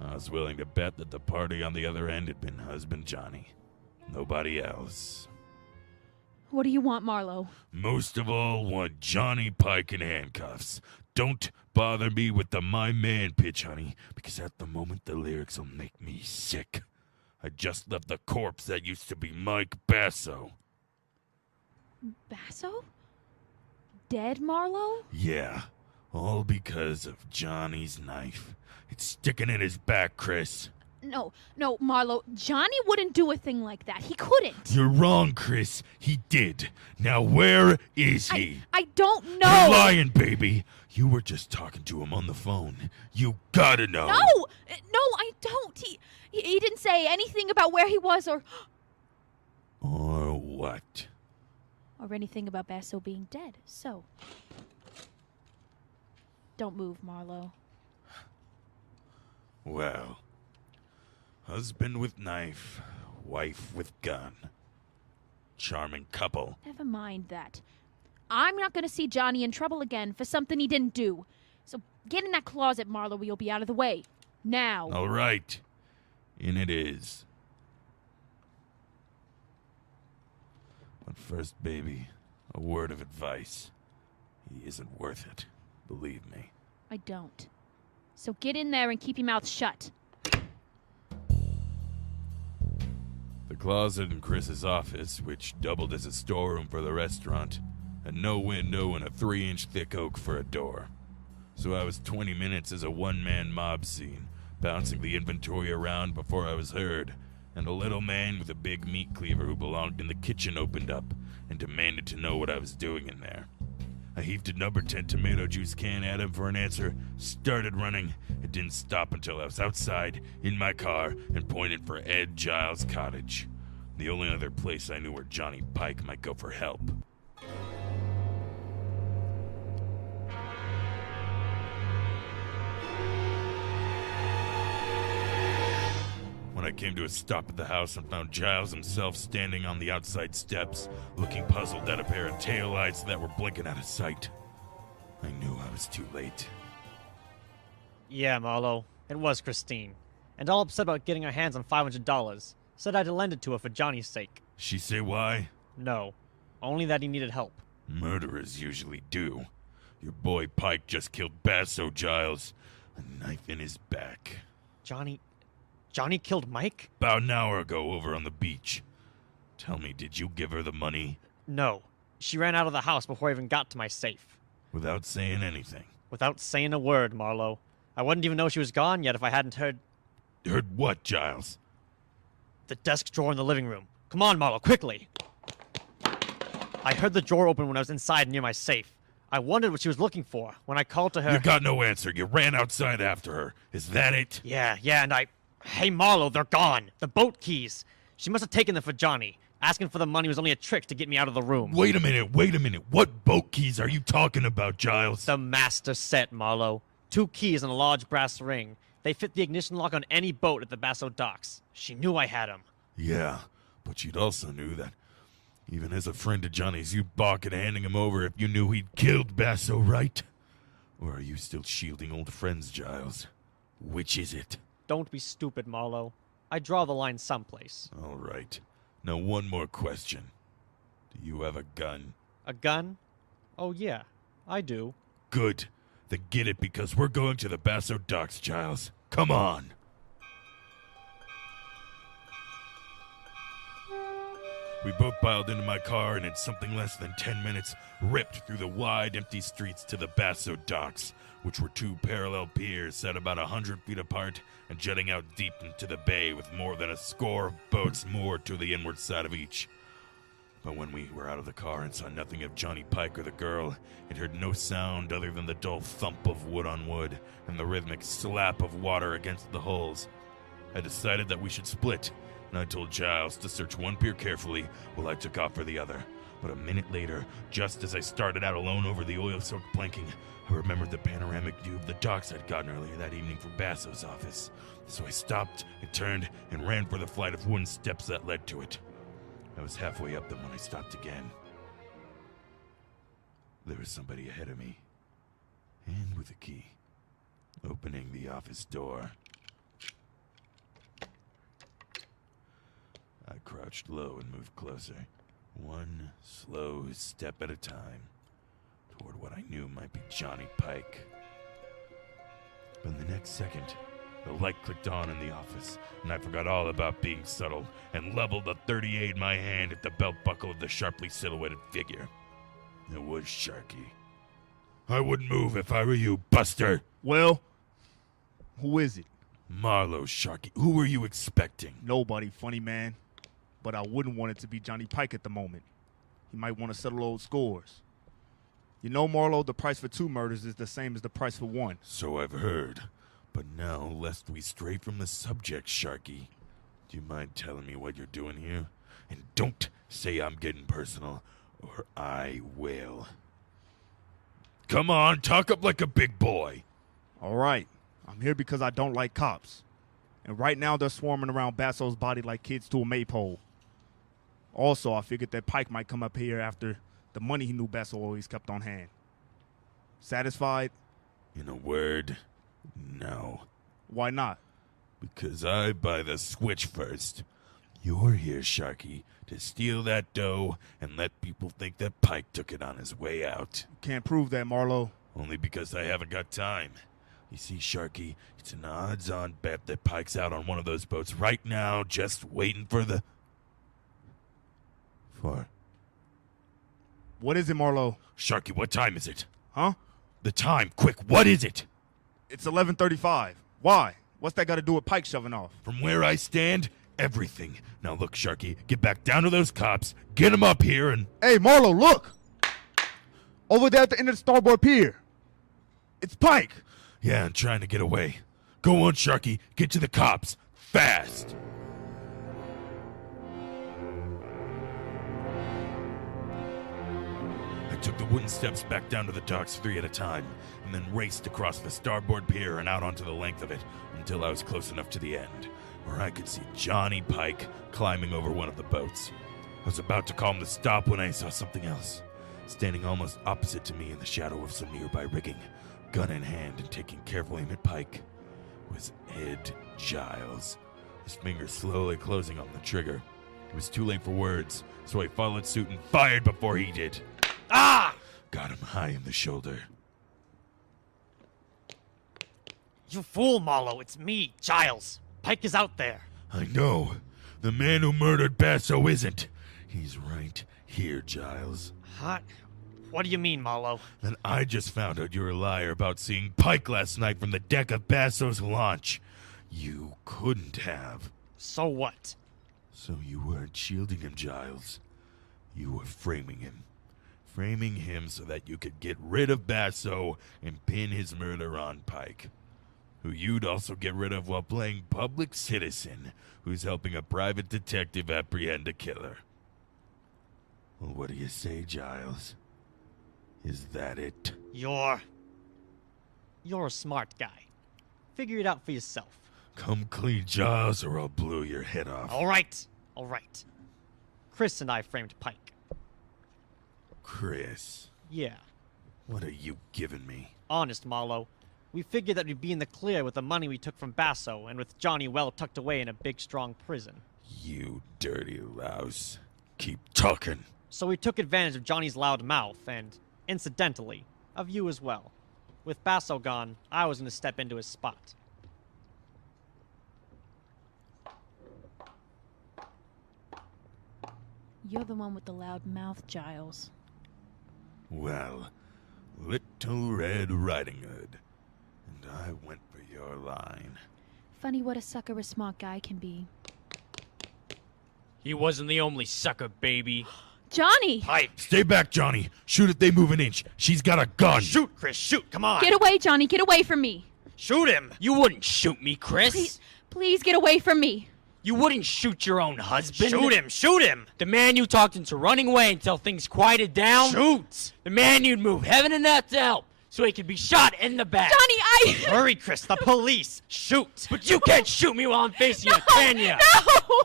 I was willing to bet that the party on the other end had been husband Johnny. Nobody else. What do you want, Marlow? Most of all, want Johnny Pike in handcuffs. Don't bother me with the my man pitch, honey, because at the moment the lyrics will make me sick. I just left the corpse that used to be Mike Basso. Basso? Dead, Marlow? Yeah, all because of Johnny's knife. It's sticking in his back, Chris. No, Marlow. Johnny wouldn't do a thing like that. He couldn't. You're wrong, Chris. He did. Now where is he? I don't know. You're lying, baby. You were just talking to him on the phone. You gotta know. No, I don't. He didn't say anything about where he was or what? Or anything about Basso being dead. So, don't move, Marlow. Well, husband with knife, wife with gun. Charming couple. Never mind that. I'm not going to see Johnny in trouble again for something he didn't do. So get in that closet, Marlow, or you'll be out of the way. Now. All right. In it is. But first, baby, a word of advice. He isn't worth it. Believe me. I don't. So get in there and keep your mouth shut. The closet in Chris's office, which doubled as a storeroom for the restaurant, had no window and a 3-inch thick oak for a door. So I was 20 minutes as a one-man mob scene, bouncing the inventory around before I was heard, and a little man with a big meat cleaver who belonged in the kitchen opened up and demanded to know what I was doing in there. I heaved a number 10 tomato juice can at him for an answer, started running, and didn't stop until I was outside, in my car, and pointed for Ed Giles' cottage, the only other place I knew where Johnny Pike might go for help. When I came to a stop at the house and found Giles himself standing on the outside steps, looking puzzled at a pair of taillights that were blinking out of sight, I knew I was too late. Yeah, Marlow, it was Christine. And all upset about getting her hands on $500. Said I'd lend it to her for Johnny's sake. She say why? No, only that he needed help. Murderers usually do. Your boy Pike just killed Basso Giles, a knife in his back. Johnny killed Mike? About an hour ago over on the beach. Tell me, did you give her the money? No. She ran out of the house before I even got to my safe. Without saying anything? Without saying a word, Marlow. I wouldn't even know she was gone yet if I hadn't heard... Heard what, Giles? The desk drawer in the living room. Come on, Marlow, quickly! I heard the drawer open when I was inside near my safe. I wondered what she was looking for. When I called to her... You got no answer. You ran outside after her. Is that it? Yeah, and I... Hey, Marlow, they're gone. The boat keys. She must have taken them for Johnny. Asking for the money was only a trick to get me out of the room. Wait a minute. What boat keys are you talking about, Giles? The master set, Marlow. 2 keys and a large brass ring. They fit the ignition lock on any boat at the Basso docks. She knew I had them. Yeah, but you'd also knew that even as a friend of Johnny's, you'd balk at handing him over if you knew he'd killed Basso, right? Or are you still shielding old friends, Giles? Which is it? Don't be stupid, Marlow. I draw the line someplace. All right. Now one more question. Do you have a gun? A gun? Oh, yeah, I do. Good. Then get it, because we're going to the Basso docks, Giles. Come on. We both piled into my car and in something less than 10 minutes ripped through the wide, empty streets to the Basso docks, which were 2 parallel piers set about 100 feet apart and jutting out deep into the bay with more than a score of boats moored to the inward side of each. But when we were out of the car and saw nothing of Johnny Pike or the girl, and heard no sound other than the dull thump of wood on wood and the rhythmic slap of water against the hulls, I decided that we should split, and I told Giles to search one pier carefully while I took off for the other. But a minute later, just as I started out alone over the oil-soaked planking, I remembered the panoramic view of the docks I'd gotten earlier that evening from Basso's office. So I stopped and turned and ran for the flight of wooden steps that led to it. I was halfway up them when I stopped again. There was somebody ahead of me, and with a key, opening the office door. I crouched low and moved closer, one slow step at a time, toward what I knew might be Johnny Pike. But in the next second, the light clicked on in the office, and I forgot all about being subtle and leveled the .38 in my hand at the belt buckle of the sharply silhouetted figure. It was Sharky. I wouldn't move if I were you, Buster. Well, who is it? Marlow, Sharky. Who were you expecting? Nobody, funny man. But I wouldn't want it to be Johnny Pike at the moment. He might want to settle old scores. You know, Marlow, the price for 2 murders is the same as the price for 1. So I've heard. But now, lest we stray from the subject, Sharky, do you mind telling me what you're doing here? And don't say I'm getting personal, or I will. Come on, talk up like a big boy. All right. I'm here because I don't like cops. And right now they're swarming around Basso's body like kids to a maypole. Also, I figured that Pike might come up here after the money he knew Basso always kept on hand. Satisfied? In a word, no. Why not? Because I buy the switch first. You're here, Sharky, to steal that dough and let people think that Pike took it on his way out. You can't prove that, Marlow. Only because I haven't got time. You see, Sharky, it's an odds-on bet that Pike's out on one of those boats right now, just waiting for the... 4. What is it, Marlow? Sharky, what time is it? Huh? The time, quick, what is it? It's 11:35. Why? What's that got to do with Pike shoving off? From where I stand, everything. Now look, Sharky, get back down to those cops, get them up here, and... Hey, Marlow, look! Over there at the end of the starboard pier. It's Pike. Yeah, I'm trying to get away. Go on, Sharky, get to the cops, fast! I took the wooden steps back down to the docks 3 at a time, and then raced across the starboard pier and out onto the length of it until I was close enough to the end, where I could see Johnny Pike climbing over one of the boats. I was about to call him to stop when I saw something else, standing almost opposite to me in the shadow of some nearby rigging, gun in hand and taking careful aim at Pike, was Ed Giles, his fingers slowly closing on the trigger. It was too late for words, so I followed suit and fired before he did. Ah! Got him high in the shoulder. You fool, Marlow. It's me, Giles. Pike is out there. I know. The man who murdered Basso isn't. He's right here, Giles. Hot? What do you mean, Marlow? Then I just found out you're a liar about seeing Pike last night from the deck of Basso's launch. You couldn't have. So what? So you weren't shielding him, Giles. You were framing him. Framing him so that you could get rid of Basso and pin his murder on Pike, who you'd also get rid of while playing public citizen, who's helping a private detective apprehend a killer. Well, what do you say, Giles? Is that it? You're a smart guy. Figure it out for yourself. Come clean, Giles, or I'll blow your head off. All right. Chris and I framed Pike. Chris? Yeah. What are you giving me? Honest, Marlow. We figured that we'd be in the clear with the money we took from Basso and with Johnny well tucked away in a big, strong prison. You dirty louse. Keep talking. So we took advantage of Johnny's loud mouth and, incidentally, of you as well. With Basso gone, I was going to step into his spot. You're the one with the loud mouth, Giles. Well, Little Red Riding Hood. And I went for your line. Funny what a sucker a smart guy can be. He wasn't the only sucker, baby. Johnny! Pike! Stay back, Johnny. Shoot if they move an inch. She's got a gun. Shoot, Chris, shoot, come on. Get away, Johnny, get away from me. Shoot him. You wouldn't shoot me, Chris. Please get away from me. You wouldn't shoot your own husband. Shoot him. The man you talked into running away until things quieted down. Shoot. The man you'd move heaven and earth to help so he could be shot in the back. Johnny, Hurry, Chris, the police. Shoot. But you can't shoot me while I'm facing you, can you? No!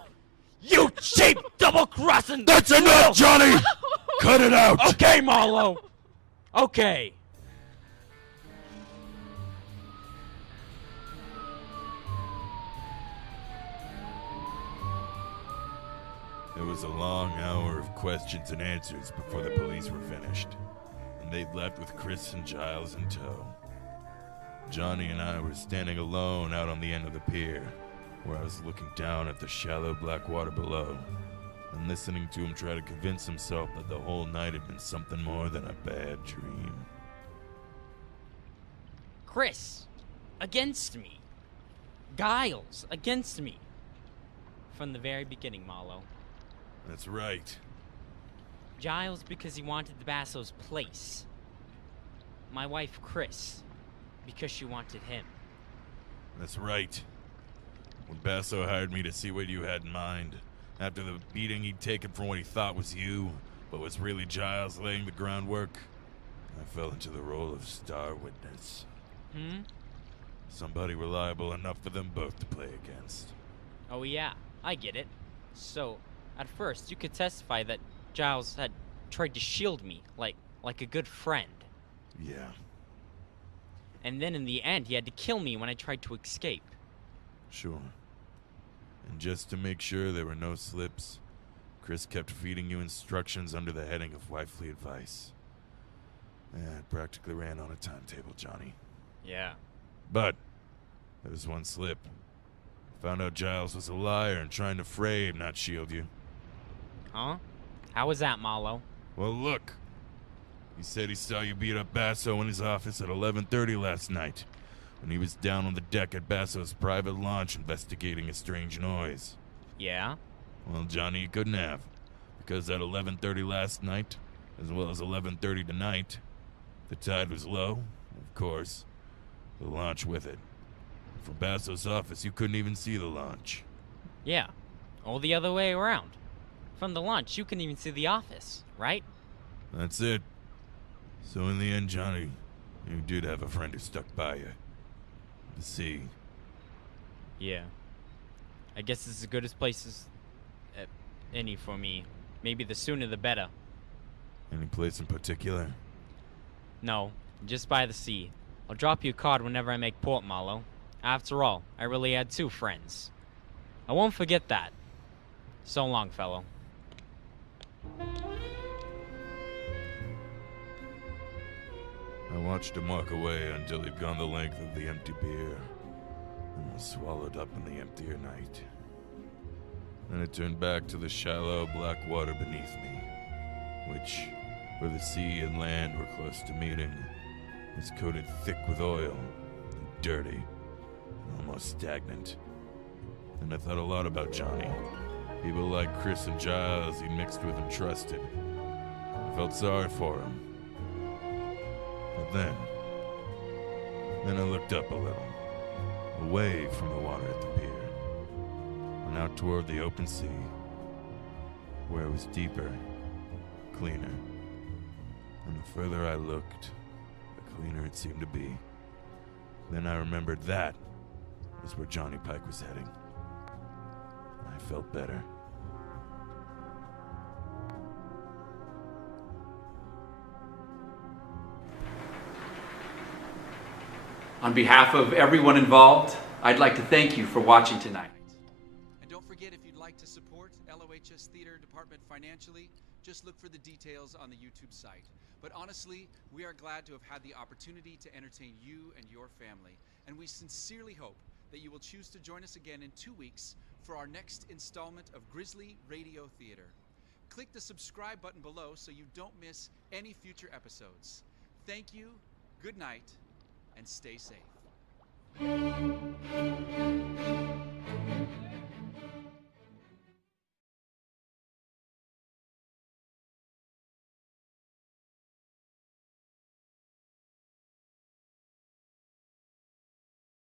You cheap double-crossing... That's enough, Johnny! Cut it out! Okay, Marlow. Okay. It was a long hour of questions and answers before the police were finished, and they'd left with Chris and Giles in tow. Johnny and I were standing alone out on the end of the pier, where I was looking down at the shallow black water below, and listening to him try to convince himself that the whole night had been something more than a bad dream. Chris, against me. Giles, against me. From the very beginning, Marlow. That's right. Giles because he wanted the Basso's place. My wife, Chris, because she wanted him. That's right. When Basso hired me to see what you had in mind, after the beating he'd taken for what he thought was you, but was really Giles laying the groundwork, I fell into the role of star witness. Somebody reliable enough for them both to play against. Oh yeah, I get it. So, at first, you could testify that Giles had tried to shield me, like a good friend. Yeah. And then in the end, he had to kill me when I tried to escape. Sure. And just to make sure there were no slips, Chris kept feeding you instructions under the heading of wifely advice. Yeah, it practically ran on a timetable, Johnny. Yeah. But there was one slip. Found out Giles was a liar and trying to frame, not shield you. Huh? How was that, Marlow? Well, look. He said he saw you beat up Basso in his office at 11:30 last night, when he was down on the deck at Basso's private launch investigating a strange noise. Yeah? Well, Johnny, you couldn't have, because at 11:30 last night, as well as 11:30 tonight, the tide was low, of course, the launch with it. From Basso's office, you couldn't even see the launch. Yeah. All the other way around. From the launch, you couldn't even see the office, right? That's it. So in the end, Johnny, you did have a friend who stuck by you. The sea. Yeah. I guess it's as good as places any for me. Maybe the sooner the better. Any place in particular? No, just by the sea. I'll drop you a card whenever I make port, Marlow. After all, I really had 2 friends. I won't forget that. So long, fellow. I watched him walk away until he'd gone the length of the empty beer, and was swallowed up in the emptier night. Then it turned back to the shallow black water beneath me, which, where the sea and land were close to meeting, was coated thick with oil, and dirty, and almost stagnant. And I thought a lot about Johnny. People like Chris and Giles he mixed with and trusted. I felt sorry for him. But then I looked up a little, away from the water at the pier, and out toward the open sea, where it was deeper, cleaner. And the further I looked, the cleaner it seemed to be. Then I remembered that was where Johnny Pike was heading. I felt better. On behalf of everyone involved, I'd like to thank you for watching tonight. And don't forget, if you'd like to support LOHS Theater Department financially, just look for the details on the YouTube site. But honestly, we are glad to have had the opportunity to entertain you and your family, and we sincerely hope that you will choose to join us again in 2 weeks for our next installment of Grizzly Radio Theater. Click the subscribe button below so you don't miss any future episodes. Thank you, good night, and stay safe.